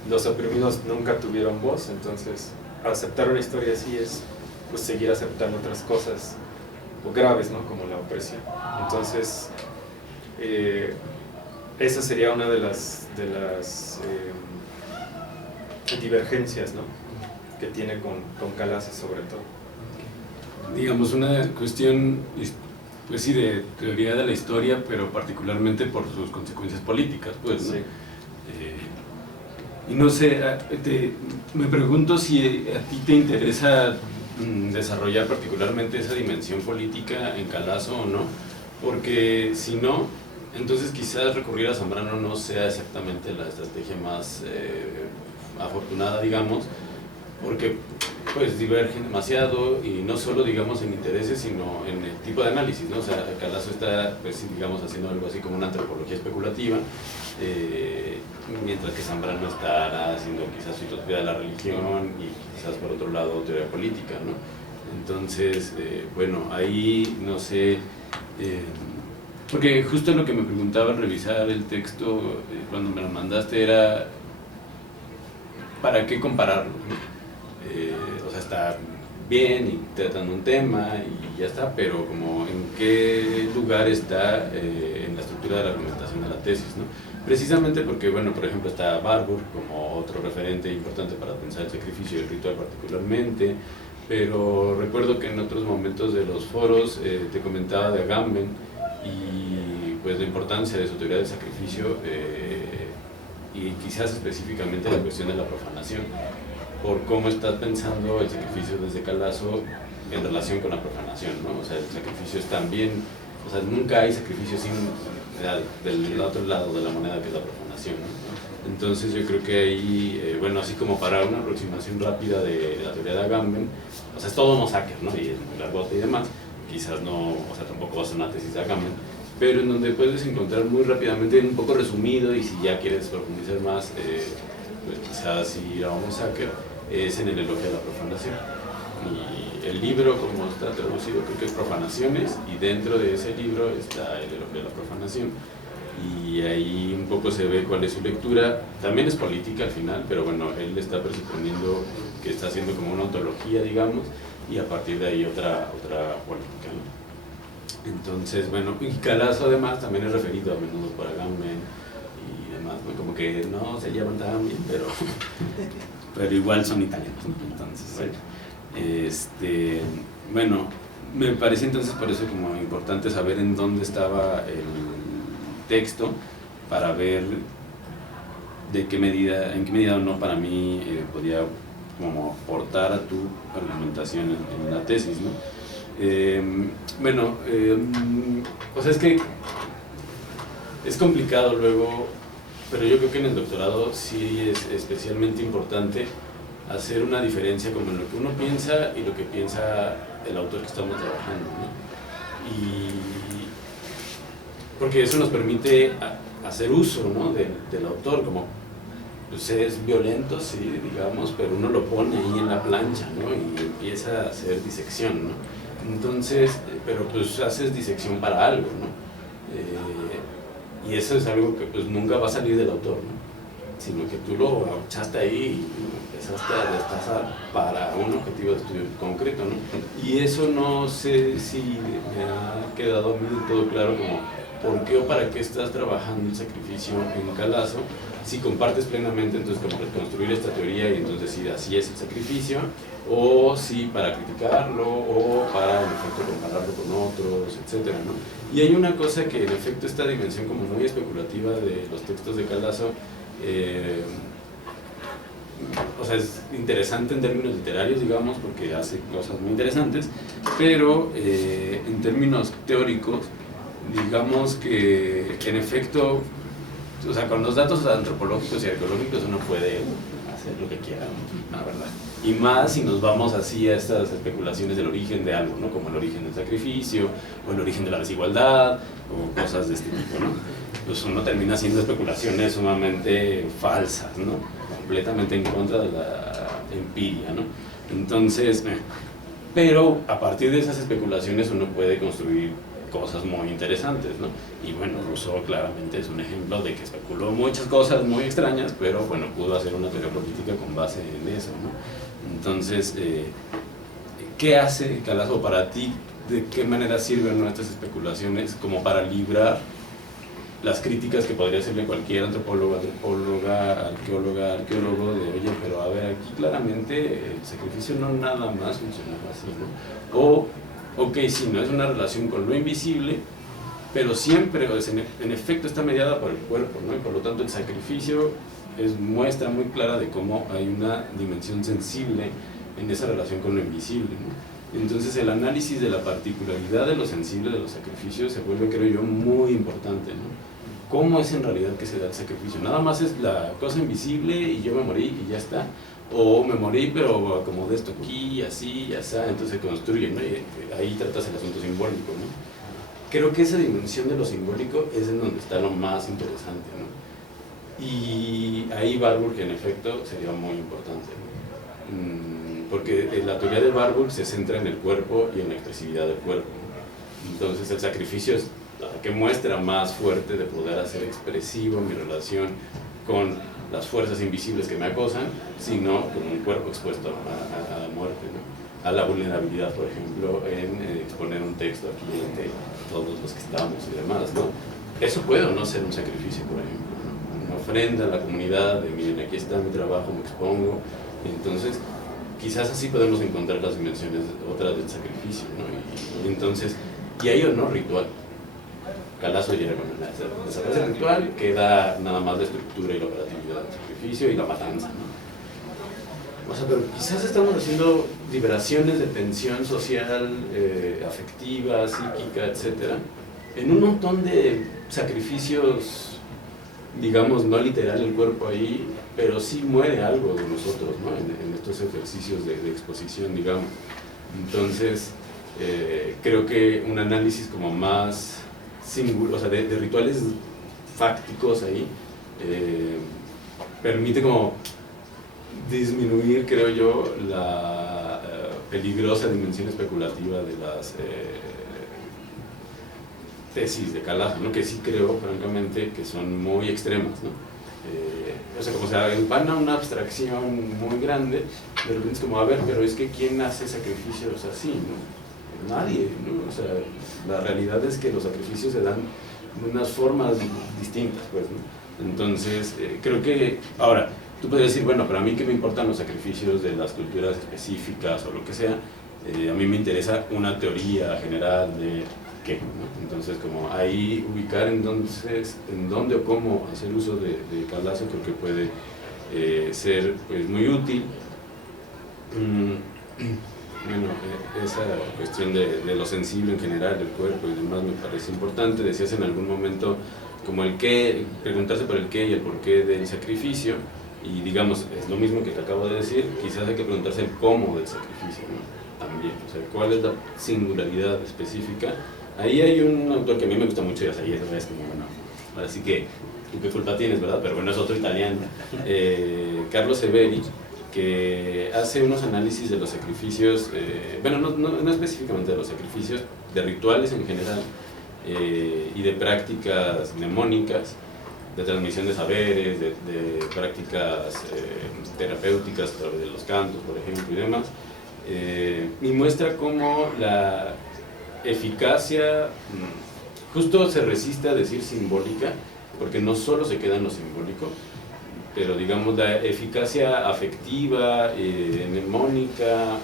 los oprimidos nunca tuvieron voz, entonces aceptar una historia así es pues seguir aceptando otras cosas graves, ¿no? Como la opresión. Entonces esa sería una de las divergencias, ¿no? Que tiene con Calas sobre todo. Digamos, una cuestión pues sí, de teoría de la historia, pero particularmente por sus consecuencias políticas, pues, ¿no? Sí. Y no sé, me pregunto si a ti te interesa desarrollar particularmente esa dimensión política en Calazo o no, porque si no, entonces quizás recurrir a Zambrano no sea exactamente la estrategia más afortunada, digamos, porque pues divergen demasiado, y no solo digamos en intereses, sino en el tipo de análisis, ¿no? O sea, Calazo está pues digamos haciendo algo así como una antropología especulativa, mientras que Zambrano está haciendo quizás filosofía de la religión y quizás por otro lado teoría política, ¿no? Entonces, bueno, ahí no sé, porque justo lo que me preguntaba al revisar el texto cuando me lo mandaste era ¿para qué compararlo? O sea, está bien y tratando un tema y ya está, pero como en qué lugar está en la estructura de la argumentación de la tesis, ¿no? Precisamente porque, bueno, por ejemplo está Barbour como otro referente importante para pensar el sacrificio y el ritual particularmente, pero recuerdo que en otros momentos de los foros te comentaba de Agamben y pues la importancia de su teoría del sacrificio y quizás específicamente la cuestión de la profanación, por cómo estás pensando el sacrificio desde Calazo en relación con la profanación, ¿no? O sea, el sacrificio es también, o sea, nunca hay sacrificio sin del otro lado de la moneda, que es la profanación, ¿no? Entonces yo creo que ahí, bueno, así como para una aproximación rápida de la teoría de Agamben, o sea, es todo Homo sacer, ¿no? Y es muy largote y demás, quizás no, o sea, tampoco va a ser una tesis de Agamben, pero en donde puedes encontrar muy rápidamente, un poco resumido, y si ya quieres profundizar más, pues quizás ir a Homo sacer, es en el elogio de la profanación. Y el libro, como está traducido, creo que es Profanaciones, y dentro de ese libro está el elogio de la profanación. Y ahí un poco se ve cuál es su lectura. También es política al final, pero bueno, él está presuponiendo que está haciendo como una ontología, digamos, y a partir de ahí otra política, ¿no? Entonces, bueno, y Calazo además también es referido a menudo por Agamben y demás, ¿no? Como que no se llevan tan bien, pero igual son italianos, ¿no? Entonces, bueno, me parece entonces por eso como importante saber en dónde estaba el texto, para ver en qué medida o no para mí podía como aportar a tu argumentación en la tesis, ¿no? Bueno, o sea, es que es complicado luego, pero yo creo que en el doctorado sí es especialmente importante hacer una diferencia como en lo que uno piensa y lo que piensa el autor que estamos trabajando, ¿no? Y porque eso nos permite hacer uso, ¿no? del autor, como pues es violento, sí, digamos, pero uno lo pone ahí en la plancha, ¿no? Y empieza a hacer disección, ¿no? Entonces, pero pues haces disección para algo, ¿no? Y eso es algo que pues nunca va a salir del autor, ¿no? Sino que tú lo echaste ahí y empezaste a destazar para un objetivo de estudio concreto, ¿no? Y eso no sé si me ha quedado a mí del todo claro como por qué o para qué estás trabajando el sacrificio en Calazo, si compartes plenamente entonces como reconstruir esta teoría y entonces decir así es el sacrificio, o si para criticarlo o para en efecto compararlo con otros, etcétera, ¿no? Y hay una cosa que en efecto esta dimensión como muy especulativa de los textos de Calazo, o sea, es interesante en términos literarios, digamos, porque hace cosas muy interesantes, pero en términos teóricos, digamos que en efecto, o sea, con los datos antropológicos y arqueológicos uno puede hacer lo que quiera, ¿no? La verdad. Y más si nos vamos así a estas especulaciones del origen de algo, ¿no? Como el origen del sacrificio, o el origen de la desigualdad, o cosas de este tipo, ¿no? Pues uno termina haciendo especulaciones sumamente falsas, ¿no? Completamente en contra de la empiria, ¿no? Entonces, pero a partir de esas especulaciones uno puede construir cosas muy interesantes, ¿no? Y bueno, Rousseau claramente es un ejemplo de que especuló muchas cosas muy extrañas, pero bueno, pudo hacer una teoría política con base en eso, ¿no? Entonces, ¿qué hace Calazo para ti? ¿De qué manera sirven nuestras especulaciones como para librar las críticas que podría hacerle cualquier antropólogo, antropóloga, arqueóloga, arqueólogo, de oye, pero a ver, aquí claramente el sacrificio no nada más funcionaba así, ¿no? O, ok, sí, no es una relación con lo invisible, pero siempre, en efecto, está mediada por el cuerpo, ¿no? Y por lo tanto el sacrificio es muestra muy clara de cómo hay una dimensión sensible en esa relación con lo invisible, ¿no? Entonces el análisis de la particularidad de lo sensible de los sacrificios se vuelve, creo yo, muy importante, ¿no? ¿Cómo es en realidad que se da el sacrificio? ¿Nada más es la cosa invisible y yo me morí y ya está? o me morí, pero acomodé esto aquí, así, y así, entonces se construye, ¿no? Y ahí tratas el asunto simbólico, ¿no? Creo que esa dimensión de lo simbólico es en donde está lo más interesante, ¿no? Y ahí Warburg, en efecto, sería muy importante, ¿no? Porque la teoría de Warburg se centra en el cuerpo y en la expresividad del cuerpo. Entonces el sacrificio es la que muestra más fuerte de poder hacer expresivo mi relación con las fuerzas invisibles que me acosan, sino con un cuerpo expuesto a la muerte, ¿no? A la vulnerabilidad, por ejemplo, en exponer un texto aquí ante todos los que estamos y demás, ¿no? Eso puede o no ser un sacrificio, por ejemplo, ¿no? Una ofrenda a la comunidad de, miren, aquí está mi trabajo, me expongo. Entonces, quizás así podemos encontrar las dimensiones otras del sacrificio, ¿no? Y entonces, y hay o no ritual. Calazo llega con esa ritual, queda nada más la estructura y la operatividad del sacrificio y la matanza, ¿no? O sea, pero quizás estamos haciendo liberaciones de tensión social, afectiva, psíquica, etcétera, en un montón de sacrificios, digamos, no literal el cuerpo ahí, pero sí muere algo de nosotros, ¿no? En estos ejercicios de exposición, digamos. Entonces, creo que un análisis como más singular, o sea, de rituales fácticos ahí, permite como disminuir, creo yo, la peligrosa dimensión especulativa de las tesis de Calazo, ¿no? Que sí creo, francamente, que son muy extremas, ¿no? O sea, como se van a una abstracción muy grande, de repente es como, a ver, pero es que ¿quién hace sacrificios así, no? Nadie, ¿no? O sea, la realidad es que los sacrificios se dan de unas formas distintas, pues, ¿no? Entonces, creo que, ahora, tú podrías decir, bueno, pero a mí qué me importan los sacrificios de las culturas específicas o lo que sea, a mí me interesa una teoría general de qué, ¿no? Entonces, como ahí ubicar entonces en dónde o cómo hacer uso de Calazo creo que puede ser pues muy útil. Bueno, esa cuestión de lo sensible en general, del cuerpo y demás me parece importante. Decías en algún momento como el qué, preguntarse por el qué y el por qué del sacrificio, y digamos, es lo mismo que te acabo de decir, quizás hay que preguntarse el cómo del sacrificio, ¿no? También, o sea, cuál es la singularidad específica. Ahí hay un autor que a mí me gusta mucho, y es como, bueno, así que tú qué culpa tienes, ¿verdad? Pero bueno, es otro italiano, Carlo Severi, que hace unos análisis de los sacrificios, bueno, no específicamente de los sacrificios, de rituales en general, y de prácticas mnemónicas, de transmisión de saberes, de prácticas terapéuticas a través de los cantos, por ejemplo, y demás, y muestra cómo la eficacia justo se resiste a decir simbólica, porque no solo se queda en lo simbólico, pero digamos la eficacia afectiva, mnemónica,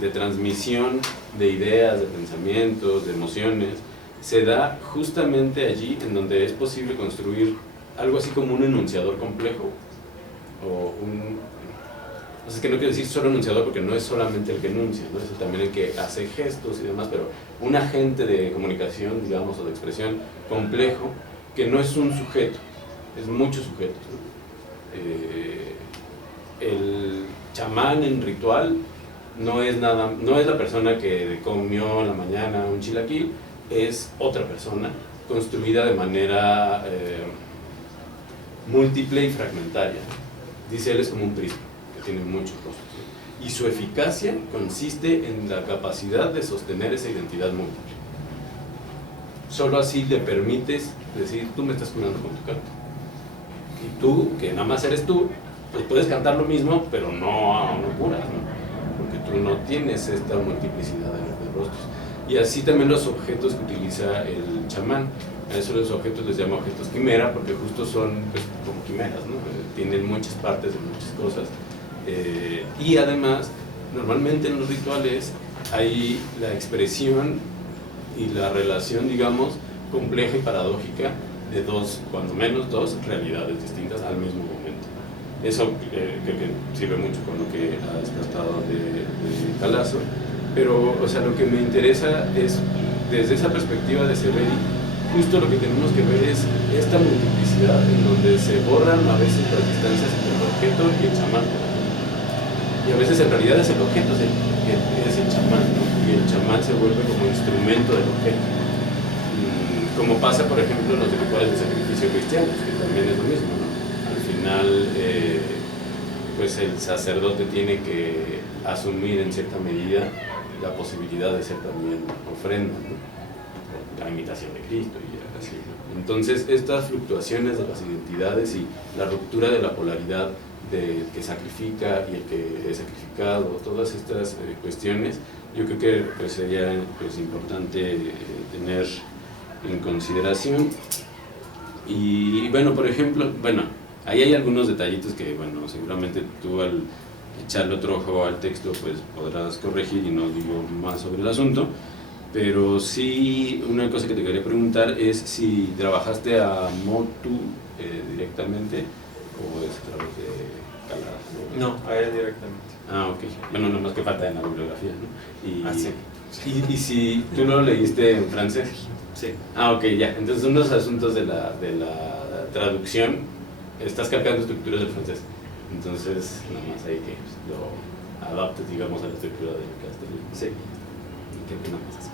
de transmisión de ideas, de pensamientos, de emociones, se da justamente allí en donde es posible construir algo así como un enunciador complejo, o no sé, que no quiero decir solo enunciador porque no es solamente el que enuncia, ¿no? Es también el que hace gestos y demás, pero un agente de comunicación, digamos, o de expresión complejo, que no es un sujeto, es muchos sujetos, ¿no? El chamán en ritual no es la persona que comió en la mañana un chilaquil, es otra persona construida de manera múltiple y fragmentaria. Dice él, es como un prisma que tiene muchos rostros, ¿no? Y su eficacia consiste en la capacidad de sostener esa identidad múltiple. Solo así le permites decir, tú me estás curando con tu canto, y tú, que nada más eres tú, pues puedes cantar lo mismo, pero no curas, ¿no? Porque tú no tienes esta multiplicidad de rostros. Y así también los objetos que utiliza el chamán. A eso los objetos les llamo objetos quimera, porque justo son pues, como quimeras, ¿no? Tienen muchas partes de muchas cosas. Y además, normalmente en los rituales hay la expresión y la relación, digamos, compleja y paradójica de dos, cuando menos dos, realidades distintas al mismo momento. Eso creo que sirve mucho con lo que has tratado de Calazo. Pero, o sea, lo que me interesa es, desde esa perspectiva de Severi, justo lo que tenemos que ver es esta multiplicidad en donde se borran a veces las distancias entre el objeto y el chamán. pues en realidad es el objeto, es el chamán, ¿no? Y el chamán se vuelve como instrumento del objeto. Como pasa, por ejemplo, en los rituales de sacrificio cristianos, que también es lo mismo, ¿no? Al final, pues el sacerdote tiene que asumir en cierta medida la posibilidad de ser también ofrenda, ¿no? La imitación de Cristo y así, ¿no? Entonces, estas fluctuaciones de las identidades y la ruptura de la polaridad del que sacrifica y el que es sacrificado, todas estas cuestiones, yo creo que pues, sería pues, importante tener en consideración. Y bueno, por ejemplo, bueno, ahí hay algunos detallitos que, bueno, seguramente tú al echarle otro ojo al texto pues podrás corregir y no digo más sobre el asunto, pero sí una cosa que te quería preguntar es si trabajaste a Motu directamente o es a través de Calada. No, a él directamente. Ah, ok. Bueno, no más que falta en la bibliografía, ¿no? Y, sí. Y si tú lo leíste en francés. Sí. Ah, ok, ya. Entonces, unos asuntos de la traducción, estás cargando estructuras del francés. Entonces, nada más hay que lo adaptes, digamos, a la estructura del castellano. Sí. ¿Qué opinas más?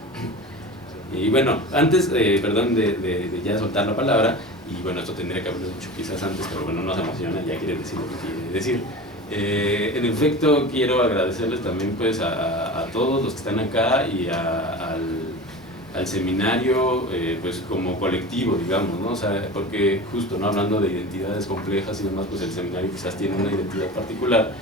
Y bueno, antes, perdón, de ya soltar la palabra, y bueno, esto tendría que haberlo dicho quizás antes, pero bueno, no se emociona, ya quiere decir lo que quiere decir. En efecto, quiero agradecerles también pues a todos los que están acá y al seminario pues como colectivo, digamos, ¿no? O sea, porque justo, ¿no? Hablando de identidades complejas y demás, pues el seminario quizás tiene una identidad particular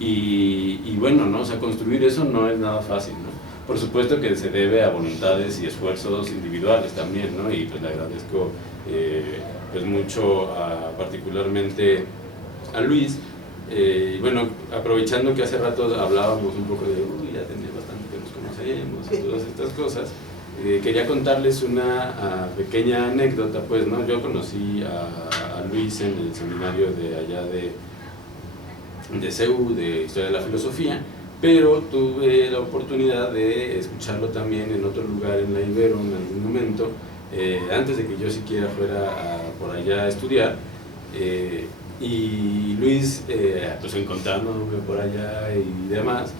y bueno, ¿no? O sea, construir eso no es nada fácil, ¿no? Por supuesto que se debe a voluntades y esfuerzos individuales también, ¿no? Y pues le agradezco pues mucho particularmente a Luis. Bueno, aprovechando que hace rato hablábamos un poco de ya tenía bastante que nos conocemos y todas estas cosas, quería contarles una pequeña anécdota, pues, ¿no? Yo conocí a Luis en el seminario de allá de CEU, de Historia de la Filosofía, pero tuve la oportunidad de escucharlo también en otro lugar en la Ibero en algún momento, antes de que yo siquiera fuera por allá a estudiar. Y Luis, pues encontrándome por allá y demás,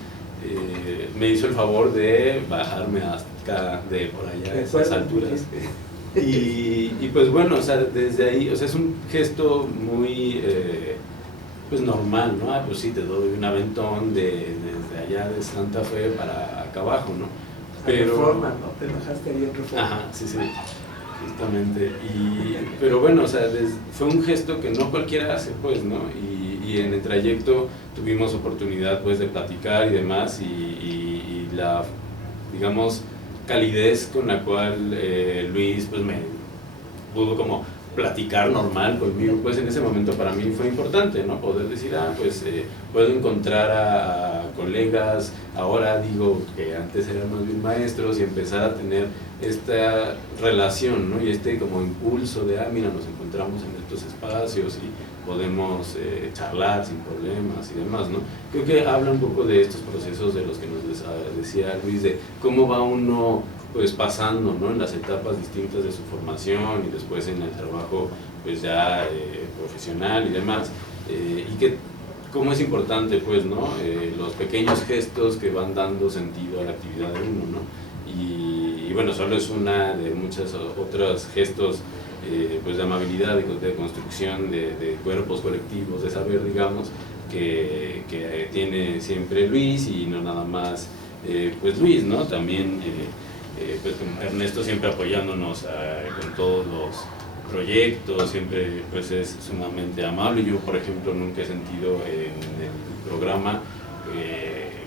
me hizo el favor de bajarme hasta de por allá, a esas alturas. Y pues bueno, o sea, desde ahí, o sea, es un gesto muy pues normal, ¿no? Pues sí, te doy un aventón desde allá de Santa Fe para acá abajo, ¿no? Pero Reforma, ¿no? Te bajaste ahí en Reforma. Ajá, sí, sí. Justamente, pero bueno, o sea, fue un gesto que no cualquiera hace, pues, ¿no? Y en el trayecto tuvimos oportunidad, pues, de platicar y demás, y la, digamos, calidez con la cual Luis, pues, me pudo como platicar normal conmigo, pues, en ese momento para mí fue importante, ¿no? Poder decir, pues, puedo encontrar a colegas, ahora digo que antes eran más bien maestros, y empezar a tener esta relación, ¿no? Y como impulso de, mira, nos encontramos en estos espacios y podemos charlar sin problemas y demás, ¿no? Creo que habla un poco de estos procesos de los que nos decía Luis, de cómo va uno pues pasando, ¿no? En las etapas distintas de su formación y después en el trabajo pues ya profesional y demás, y que cómo es importante, pues, ¿no? Los pequeños gestos que van dando sentido a la actividad de uno, ¿no? Y bueno, solo es una de muchas otros gestos pues de amabilidad, de construcción de cuerpos colectivos, de saber, digamos, que tiene siempre Luis, y no nada más pues Luis, ¿no? También pues con Ernesto siempre apoyándonos con todos los proyectos, siempre pues es sumamente amable. Yo, por ejemplo, nunca he sentido en el programa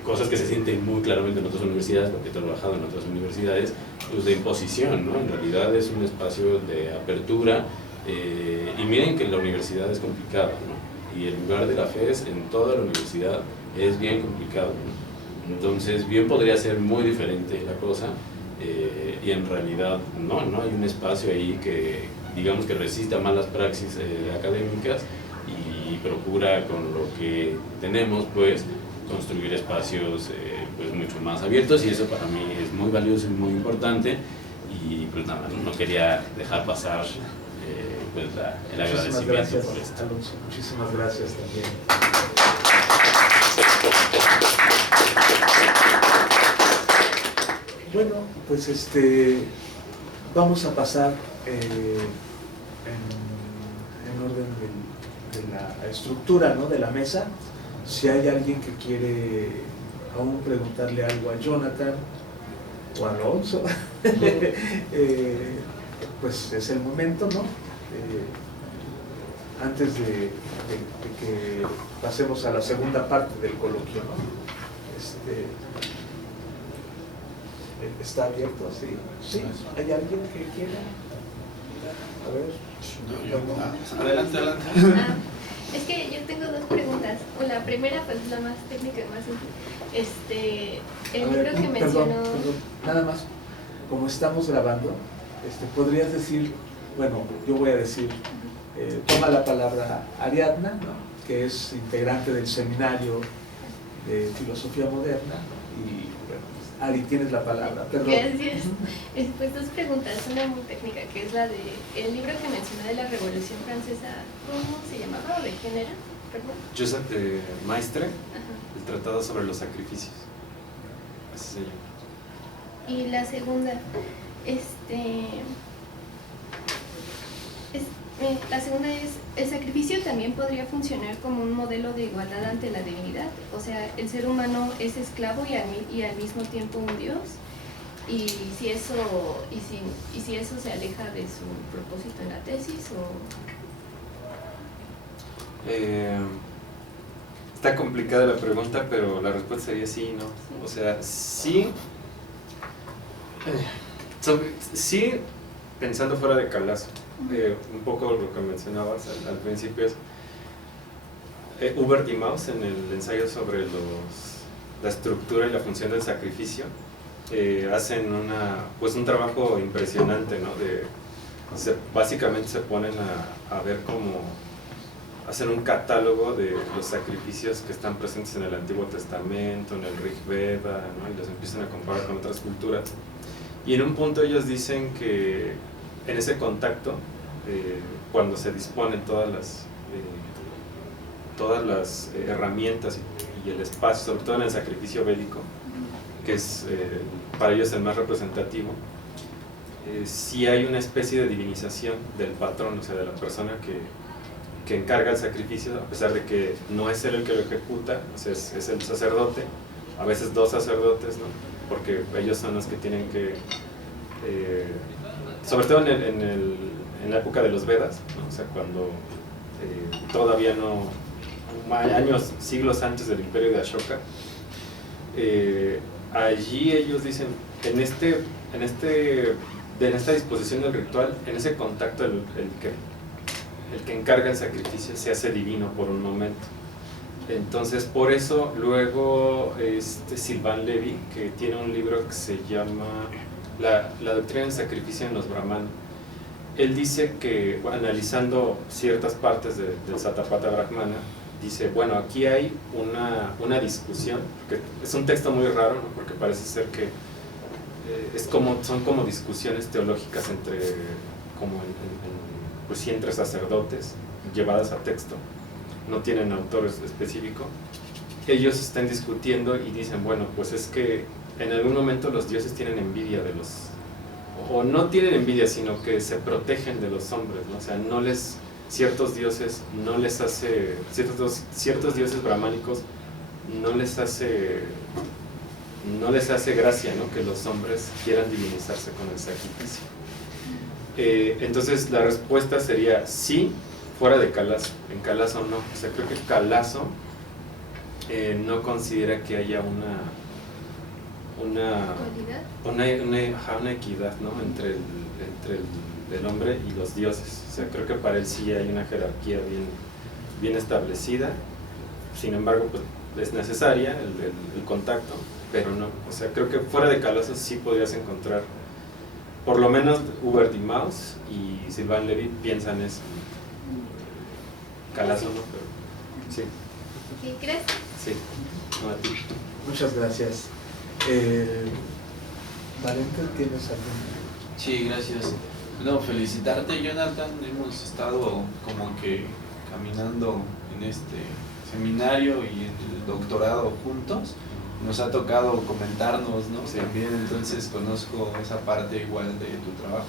cosas que se sienten muy claramente en otras universidades, porque he trabajado en otras universidades, pues de imposición, ¿no? En realidad es un espacio de apertura, y miren que la universidad es complicada, ¿no? Y el lugar de la FES en toda la universidad es bien complicado, ¿no? Entonces bien podría ser muy diferente la cosa, y en realidad no hay un espacio ahí que digamos que resista malas praxis académicas, y procura con lo que tenemos pues construir espacios pues mucho más abiertos, y eso para mí es muy valioso y muy importante. Y pues nada, no quería dejar pasar pues el agradecimiento gracias, por esto. Alonso, muchísimas gracias también. Bueno, pues vamos a pasar en orden de la estructura, ¿no?, de la mesa. Si hay alguien que quiere aún preguntarle algo a Jonathan o a Alonso, pues es el momento, ¿no? Antes de que pasemos a la segunda parte del coloquio, ¿no? ¿Está abierto? Sí. ¿Sí? ¿Hay alguien que quiera? A ver. Adelante. Es que yo tengo dos preguntas. La primera, pues la más técnica y más simple. El libro que mencionó... Perdón, nada más. Como estamos grabando, podrías decir, bueno, yo voy a decir, toma la palabra Ariadna, ¿no?, que es integrante del seminario de filosofía moderna, y bueno, Ari, tienes la palabra, perdón. Gracias. Pues dos preguntas, una muy técnica, que es la de el libro que mencioné de la Revolución Francesa, ¿cómo se llamaba o de quién era? Perdón. Joseph de Maistre, Ajá. el tratado sobre los sacrificios. Así se llama. Y la segunda, la segunda es, ¿el sacrificio también podría funcionar como un modelo de igualdad ante la divinidad? O sea, ¿el ser humano es esclavo y al mismo tiempo un dios? Y si eso se aleja de su propósito en la tesis, Está complicada la pregunta, pero la respuesta sería sí y no. O sea, sí, sí, pensando fuera de Calazo. Un poco lo que mencionabas al principio es Hubert y Maus, en el ensayo sobre la estructura y la función del sacrificio, hacen un trabajo impresionante, ¿no? Básicamente se ponen a ver cómo hacen un catálogo de los sacrificios que están presentes en el Antiguo Testamento, en el Rig Veda, ¿no?, y los empiezan a comparar con otras culturas. Y en un punto ellos dicen que en ese contacto, cuando se disponen todas las herramientas y el espacio, sobre todo en el sacrificio bélico, que es para ellos el más representativo, sí hay una especie de divinización del patrón, o sea, de la persona que encarga el sacrificio, a pesar de que no es él el que lo ejecuta, o sea, es el sacerdote, a veces dos sacerdotes, ¿no?, porque ellos son los que tienen que, sobre todo en la época de los Vedas, ¿no?, o sea, cuando todavía no, años, siglos antes del imperio de Ashoka, allí ellos dicen, en esta disposición del ritual, en ese contacto, el que encarga el sacrificio se hace divino por un momento. Entonces, por eso, luego Sylvain Lévy, que tiene un libro que se llama La doctrina del sacrificio en los brahmanes, él dice que, analizando ciertas partes del Satapatha Brahmana, dice, bueno, aquí hay una discusión, que es un texto muy raro, ¿no?, porque parece ser que son como discusiones teológicas entre sacerdotes, llevadas a texto, no tienen autor específico. Ellos están discutiendo y dicen, bueno, pues es que en algún momento los dioses tienen envidia de o no tienen envidia, sino que se protegen de los hombres, ¿no? O sea, ciertos dioses brahmánicos no les hace gracia, ¿no?, que los hombres quieran divinizarse con el sacrificio. Entonces la respuesta sería sí, fuera de Calazo. En Calazo no. O sea, creo que Calazo no considera que haya una equidad, ¿no?, entre el hombre y los dioses. O sea, creo que para él sí hay una jerarquía bien establecida. Sin embargo, pues es necesaria el contacto, pero no. O sea, creo que fuera de Calazo sí podrías encontrar, por lo menos Hubert y Maus y Sylvain Lévy piensan eso. Calazo no, pero sí. ¿qué crees? Sí, no, a ti. Muchas gracias. Valente, ¿tienes algún? Sí, gracias. No, felicitarte, Jonathan. Hemos estado como que caminando en este seminario y en el doctorado juntos. nos ha tocado comentarnos, ¿no? Sí. También, entonces conozco esa parte igual de tu trabajo.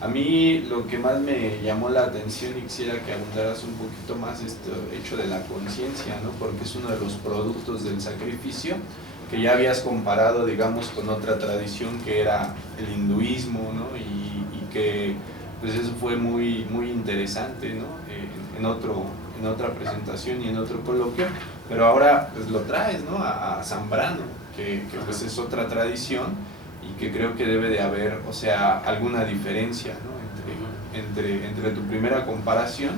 A mí lo que más me llamó la atención y quisiera que abundaras un poquito más esto hecho de la conciencia, ¿no? Porque es uno de los productos del sacrificio que ya habías comparado, digamos, con otra tradición que era el hinduismo, ¿no? Y que pues eso fue muy interesante, ¿no? En otra presentación y en otro coloquio, pero ahora pues lo traes, ¿no? A Zambrano, que pues es otra tradición y que creo que debe de haber, o sea, alguna diferencia, ¿no? entre tu primera comparación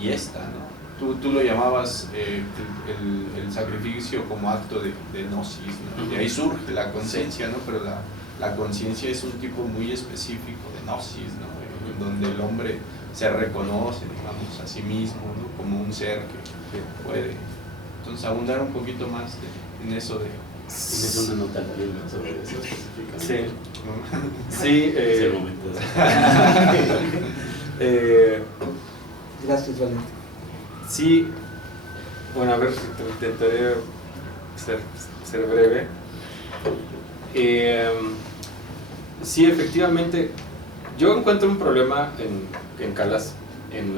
y esta, ¿no? Tú lo llamabas el sacrificio como acto de gnosis, ¿no? Y ahí surge la conciencia, ¿no? Pero la conciencia es un tipo muy específico de gnosis, ¿no? En donde el hombre se reconoce, digamos, a sí mismo, ¿no? Como un ser que puede. Entonces, abundar un poquito más en eso de... ¿Tienes una nota al libro sobre eso específicamente? Sí. Sí. Es el momento. Gracias, Valentín. Sí, bueno, a ver, intentaré ser breve. Sí, efectivamente, yo encuentro un problema en Calas, en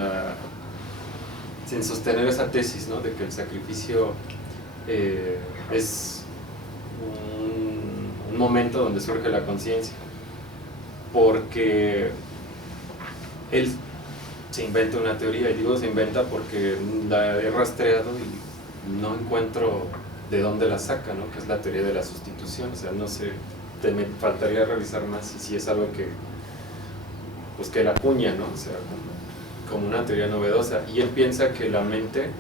sostener esa tesis, ¿no? De que el sacrificio es un momento donde surge la conciencia, porque él se inventa una teoría, y digo se inventa porque la he rastreado y no encuentro de dónde la saca, ¿no? Que es la teoría de la sustitución. O sea, no sé, me faltaría revisar más si es algo que pues que la acuña, ¿no? O sea, como una teoría novedosa, y él piensa que la mente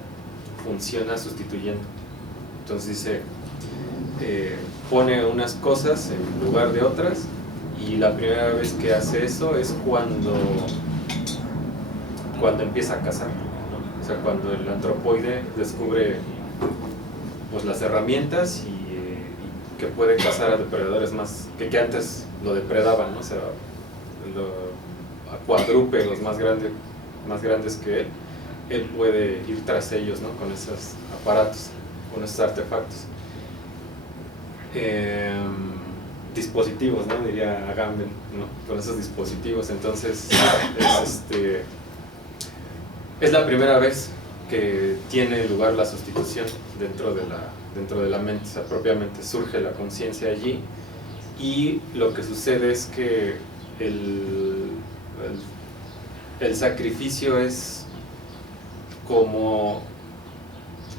funciona sustituyendo. Entonces dice, pone unas cosas en lugar de otras, y la primera vez que hace eso es cuando empieza a cazar, ¿no? O sea, cuando el antropoide descubre pues las herramientas y que puede cazar a depredadores más que antes lo depredaban, ¿no? O sea, a cuadrúpedos más grandes que él puede ir tras ellos, ¿no? Con esos aparatos, con esos artefactos. Dispositivos, ¿no? Diría Agamben, ¿no? Con esos dispositivos. Entonces es la primera vez que tiene lugar la sustitución dentro de la mente. O sea, propiamente surge la conciencia allí, y lo que sucede es que el sacrificio es como,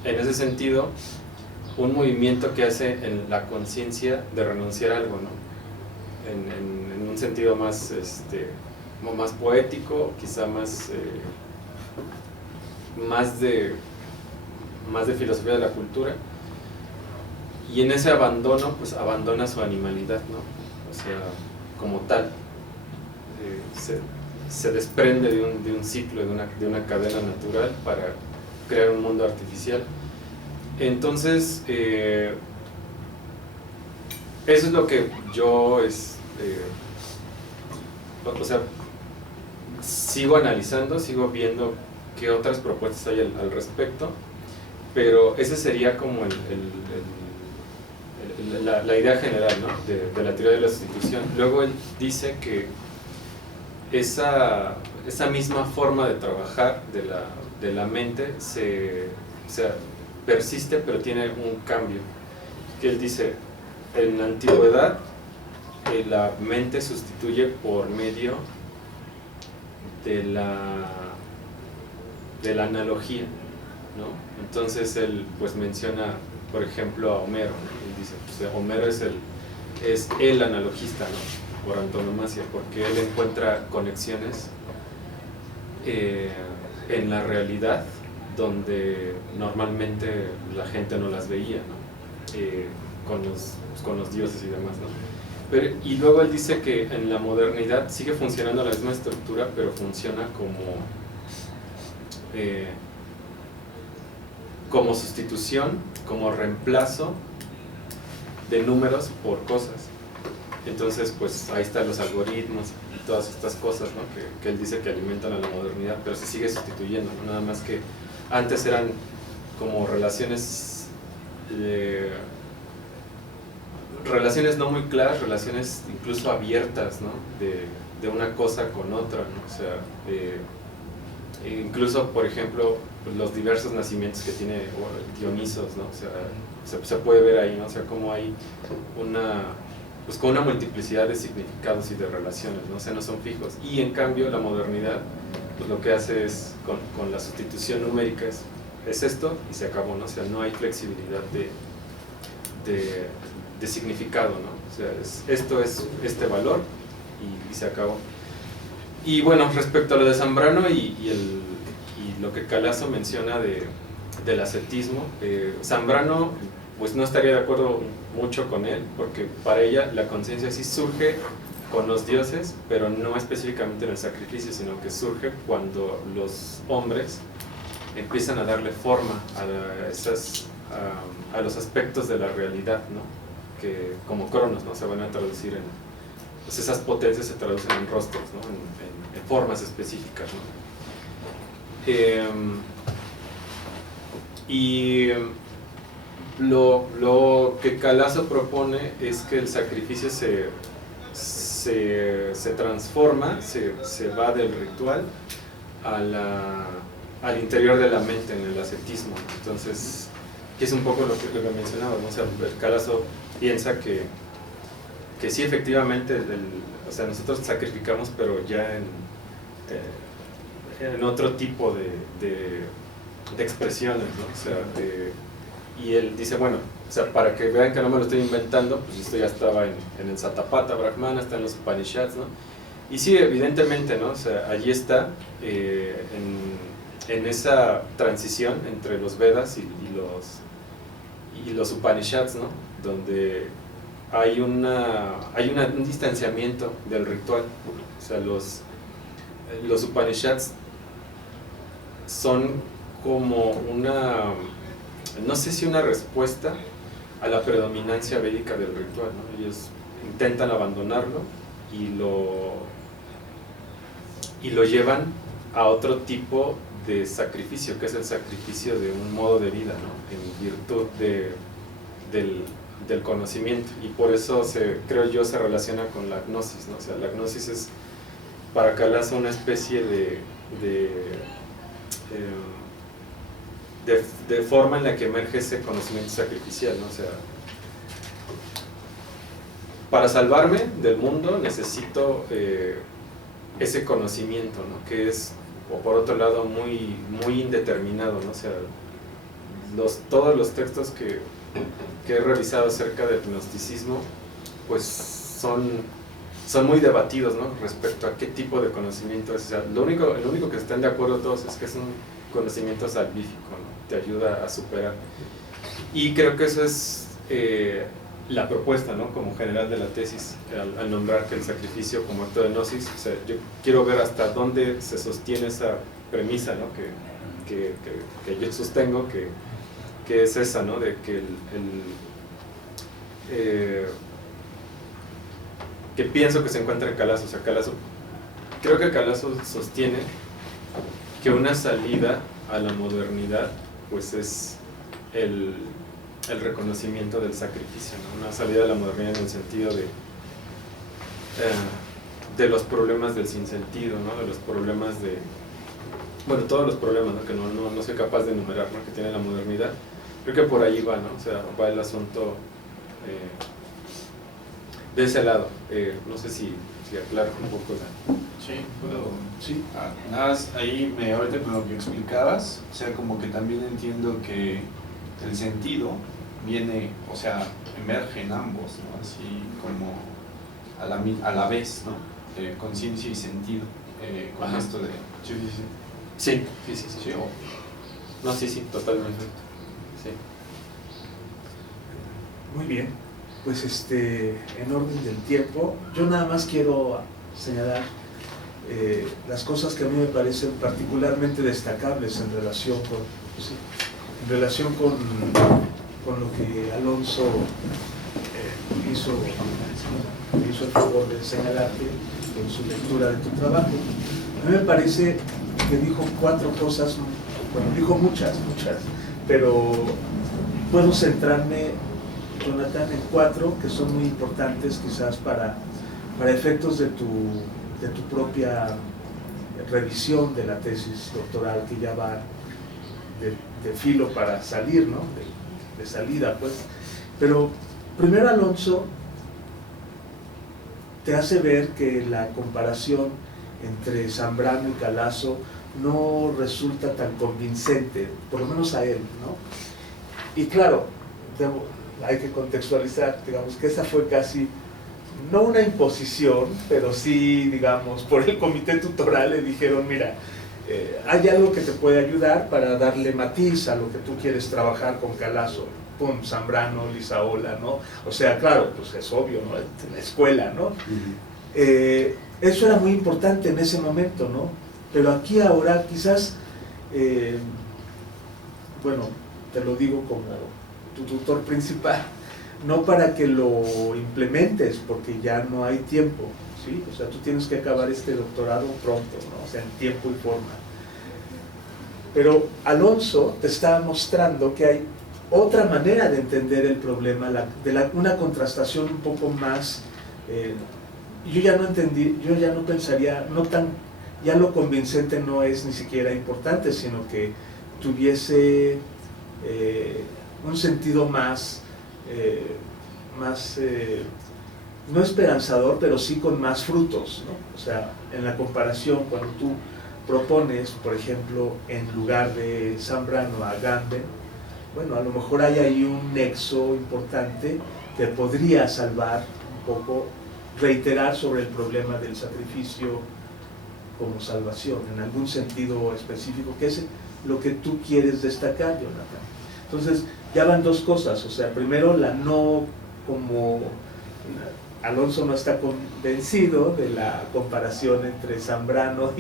en ese sentido, un movimiento que hace en la conciencia de renunciar a algo, ¿no? En un sentido más, más poético, quizá más de filosofía de la cultura, y en ese abandono, pues abandona su animalidad, ¿no? O sea, como tal, se desprende de un ciclo, de una cadena natural para crear un mundo artificial. Entonces, eso es lo que yo o sea, sigo analizando, sigo viendo qué otras propuestas hay al respecto, pero ese sería como la idea general, ¿no? de la teoría de la sustitución. Luego él dice que esa misma forma de trabajar de la mente o sea, persiste, pero tiene un cambio. Que él dice, en la antigüedad la mente sustituye por medio de la analogía, ¿no? Entonces él pues menciona, por ejemplo, a Homero, ¿no? Él dice, pues, Homero es el analogista, ¿no? Por antonomasia, porque él encuentra conexiones en la realidad donde normalmente la gente no las veía, ¿no? Con los dioses y demás, ¿no? Y luego él dice que en la modernidad sigue funcionando la misma estructura, pero funciona como sustitución, como reemplazo de números por cosas. Entonces, pues ahí están los algoritmos y todas estas cosas, ¿no? que él dice que alimentan a la modernidad, pero se sigue sustituyendo, ¿no? Nada más que antes eran como relaciones relaciones no muy claras, relaciones incluso abiertas, ¿no? De una cosa con otra, ¿no? O sea, incluso, por ejemplo, pues, los diversos nacimientos que tiene Dionisos, ¿no? O sea, se puede ver ahí, ¿no? O sea, cómo hay pues con una multiplicidad de significados y de relaciones, ¿no? O sea, no son fijos. Y en cambio, la modernidad, pues lo que hace es, con la sustitución numérica, es esto y se acabó, ¿no? O sea, no hay flexibilidad de significado, ¿no? O sea, esto es este valor y se acabó. Y bueno, respecto a lo de Zambrano y lo que Calazo menciona del ascetismo, Zambrano pues no estaría de acuerdo mucho con él, porque para ella la conciencia sí surge con los dioses, pero no específicamente en el sacrificio, sino que surge cuando los hombres empiezan a darle forma a los aspectos de la realidad, ¿no? Que como cronos, ¿no? Se van a traducir pues esas potencias se traducen en rostros, ¿no? En formas específicas, ¿no? Y lo que Calazo propone es que el sacrificio se transforma, se va del ritual al interior de la mente, en el ascetismo. Entonces, que es un poco lo que mencionaba, ¿no? O sea, Calazo piensa que sí, efectivamente, o sea, nosotros sacrificamos, pero ya en otro tipo de expresiones, ¿no? O sea, y él dice, bueno, o sea, para que vean que no me lo estoy inventando, pues esto ya estaba en el Satapatha Brahmana, está en los Upanishads, ¿no? Y sí, evidentemente, ¿no? O sea, allí está, en esa transición entre los Vedas y los Upanishads, ¿no? Donde hay un distanciamiento del ritual. O sea, los Upanishads son como no sé si una respuesta a la predominancia védica del ritual, ¿no? Ellos intentan abandonarlo y lo llevan a otro tipo de sacrificio, que es el sacrificio de un modo de vida, ¿no? En virtud del conocimiento, y por eso creo yo se relaciona con la gnosis, ¿no? O sea, la gnosis es para Calazo una especie de forma en la que emerge ese conocimiento sacrificial, ¿no? O sea, para salvarme del mundo necesito ese conocimiento, ¿no? Que es, o por otro lado, muy, muy indeterminado, ¿no? O sea, todos los textos que he revisado acerca del gnosticismo, pues son muy debatidos, ¿no? Respecto a qué tipo de conocimiento es. O sea, el único que están de acuerdo todos es que es un conocimiento salvífico, ¿no? Te ayuda a superar. Y creo que eso es la propuesta, ¿no? Como general de la tesis, al nombrar que el sacrificio como acto de gnosis. O sea, yo quiero ver hasta dónde se sostiene esa premisa, ¿no? Que yo sostengo, que es esa, ¿no? De que que pienso que se encuentra en Calazo. O sea, creo que Calazo sostiene que una salida a la modernidad pues es el reconocimiento del sacrificio, ¿no? Una salida a la modernidad en el sentido de los problemas del sinsentido, ¿no? De los problemas bueno, todos los problemas, ¿no? Que no soy capaz de enumerar, ¿no? Que tiene la modernidad. Creo que por ahí va, ¿no? O sea, va el asunto de ese lado. No sé si aclaro un poco Sí, puedo. Sí, nada más ahí ahorita con lo que explicabas, o sea, como que también entiendo que el sentido viene, o sea, emerge en ambos, ¿no? Así como a la vez, ¿no? Conciencia y sentido, con esto de... Sí. Sí. No, sí, totalmente. Sí. Muy bien, pues en orden del tiempo, yo nada más quiero señalar las cosas que a mí me parecen particularmente destacables en relación con lo que Alonso hizo el favor de señalarte en su lectura de tu trabajo. A mí me parece que dijo 4 cosas, bueno, dijo muchas, pero puedo centrarme Jonathan, en 4 que son muy importantes quizás para efectos de tu propia revisión de la tesis doctoral, que ya va de filo para salir, ¿no? De salida, pues. Pero primero Alonso te hace ver que la comparación entre Zambrano y Calazo no resulta tan convincente, por lo menos a él, ¿no? Y claro, hay que contextualizar, digamos que esa fue casi, no una imposición, pero sí, digamos, por el comité tutoral le dijeron, mira, hay algo que te puede ayudar para darle matiz a lo que tú quieres trabajar con Calazo, pum, Zambrano, Lizaola, ¿no? O sea, claro, pues es obvio, ¿no? En la escuela, ¿no? Eso era muy importante en ese momento, ¿no? Pero aquí ahora quizás, bueno, te lo digo como tu tutor principal, no para que lo implementes, porque ya no hay tiempo, ¿sí? O sea, tú tienes que acabar este doctorado pronto, ¿no? O sea, en tiempo y forma. Pero Alonso te está mostrando que hay otra manera de entender el problema, una contrastación un poco más, yo ya no entendí, yo ya no pensaría, ya lo convincente no es ni siquiera importante, sino que tuviese un sentido más, no esperanzador, pero sí con más frutos, ¿no? O sea, en la comparación, cuando tú propones, por ejemplo, en lugar de Zambrano a Agamben, bueno, a lo mejor hay ahí un nexo importante que podría salvar un poco, reiterar sobre el problema del sacrificio como salvación, en algún sentido específico, que es lo que tú quieres destacar, Jonathan. Entonces, ya van dos cosas, o sea, primero como Alonso no está convencido de la comparación entre Zambrano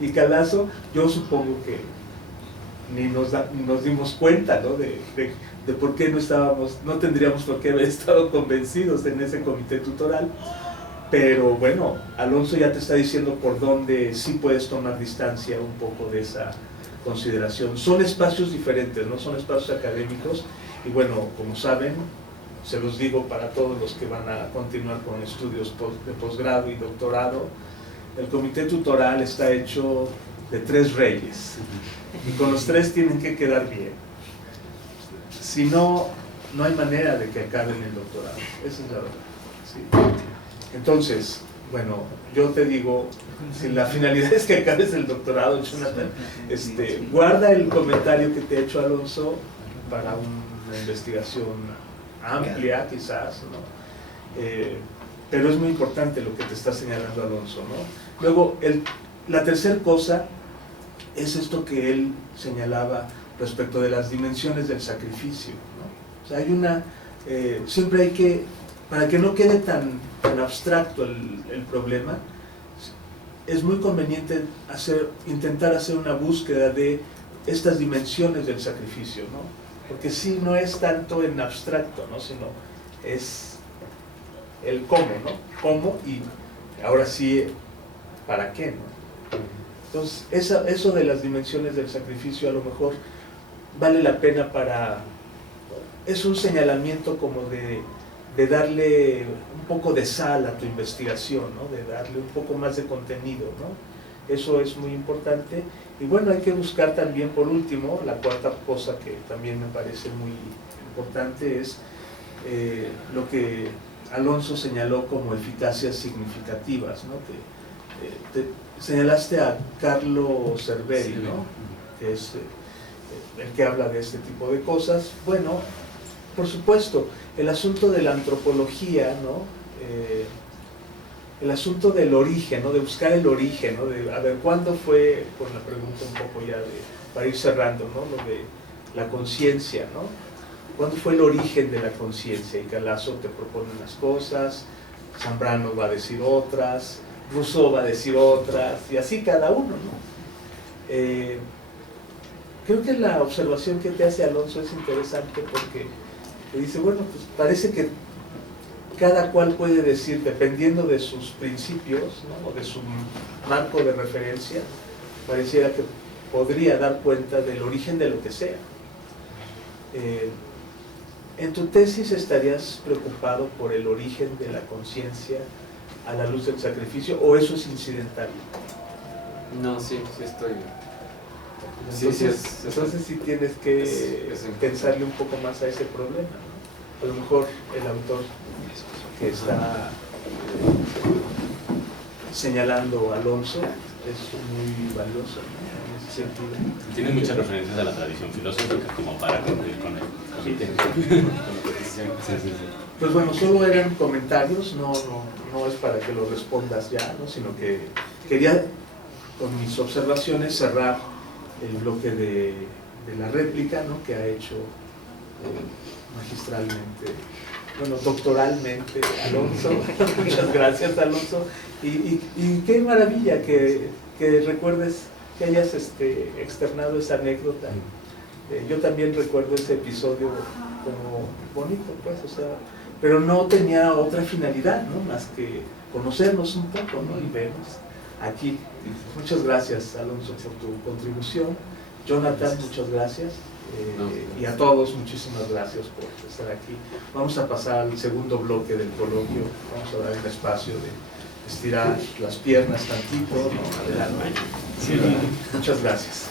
y Calazo, yo supongo que ni nos dimos cuenta, ¿no? de por qué no tendríamos por qué haber estado convencidos en ese comité tutoral, pero bueno, Alonso ya te está diciendo por dónde sí puedes tomar distancia un poco de esa consideración. Son espacios diferentes, no son espacios académicos, y bueno, como saben, se los digo para todos los que van a continuar con estudios de posgrado y doctorado, el comité tutoral está hecho de 3 reyes, y con los 3 tienen que quedar bien. Si no, no hay manera de que acaben el doctorado, esa es la verdad. Sí. Entonces, bueno, yo te digo, si la finalidad es que acabes el doctorado, Jonathan, guarda el comentario que te ha hecho Alonso para una investigación amplia, quizás, ¿no? Pero es muy importante lo que te está señalando Alonso, ¿no? Luego, la tercera cosa es esto que él señalaba respecto de las dimensiones del sacrificio, ¿no? O sea, hay siempre hay que, para que no quede tan abstracto el problema, es muy conveniente intentar hacer una búsqueda de estas dimensiones del sacrificio, ¿no? Porque sí, no es tanto en abstracto, ¿no? Sino es el cómo, ¿no? Cómo y ahora sí, ¿para qué, no? Entonces, eso de las dimensiones del sacrificio a lo mejor vale la pena es un señalamiento como de darle un poco de sal a tu investigación, ¿no? De darle un poco más de contenido, ¿no? Eso es muy importante. Y bueno, hay que buscar también, por último, la cuarta cosa que también me parece muy importante es lo que Alonso señaló como eficacias significativas, ¿no? Te señalaste a Carlo Cerveri, ¿no? Que es el que habla de este tipo de cosas. Bueno, por supuesto, el asunto de la antropología, ¿no? El asunto del origen, ¿no? De buscar el origen, ¿no? De a ver cuándo fue, con la pregunta un poco ya para ir cerrando, ¿no? Lo de la conciencia, ¿no? ¿Cuándo fue el origen de la conciencia? Y Calazo te propone unas cosas, Zambrano va a decir otras, Rousseau va a decir otras, y así cada uno, ¿no? Creo que la observación que te hace Alonso es interesante porque te dice, bueno, pues parece que cada cual puede decir, dependiendo de sus principios, ¿no? O de su marco de referencia, pareciera que podría dar cuenta del origen de lo que sea. ¿En tu tesis estarías preocupado por el origen de la conciencia a la luz del sacrificio o eso es incidental? No, sí estoy. Entonces sí tienes que es pensarle un poco más a ese problema, ¿no? A lo mejor el autor que está señalando a Alonso es muy valioso, ¿no? En ese sentido. Tiene muchas referencias a la tradición filosófica como para concluir con él. Sí. Sí. Pues bueno, solo eran comentarios, no es para que lo respondas ya, ¿no? Sino que quería con mis observaciones cerrar el bloque de la réplica, ¿no? Que ha hecho magistralmente, bueno, doctoralmente Alonso. Muchas gracias, Alonso. Y qué maravilla que recuerdes, que hayas externado esa anécdota. Yo también recuerdo ese episodio como bonito, pues, o sea, pero no tenía otra finalidad, ¿no? Más que conocernos un poco, ¿no? Y vernos aquí. Muchas gracias, Alonso, por tu contribución. Jonathan, muchas gracias. Y a todos, muchísimas gracias por estar aquí. Vamos a pasar al segundo bloque del coloquio. Vamos a dar un espacio de estirar las piernas tantito, ¿no? Adelante. Sí, muchas gracias.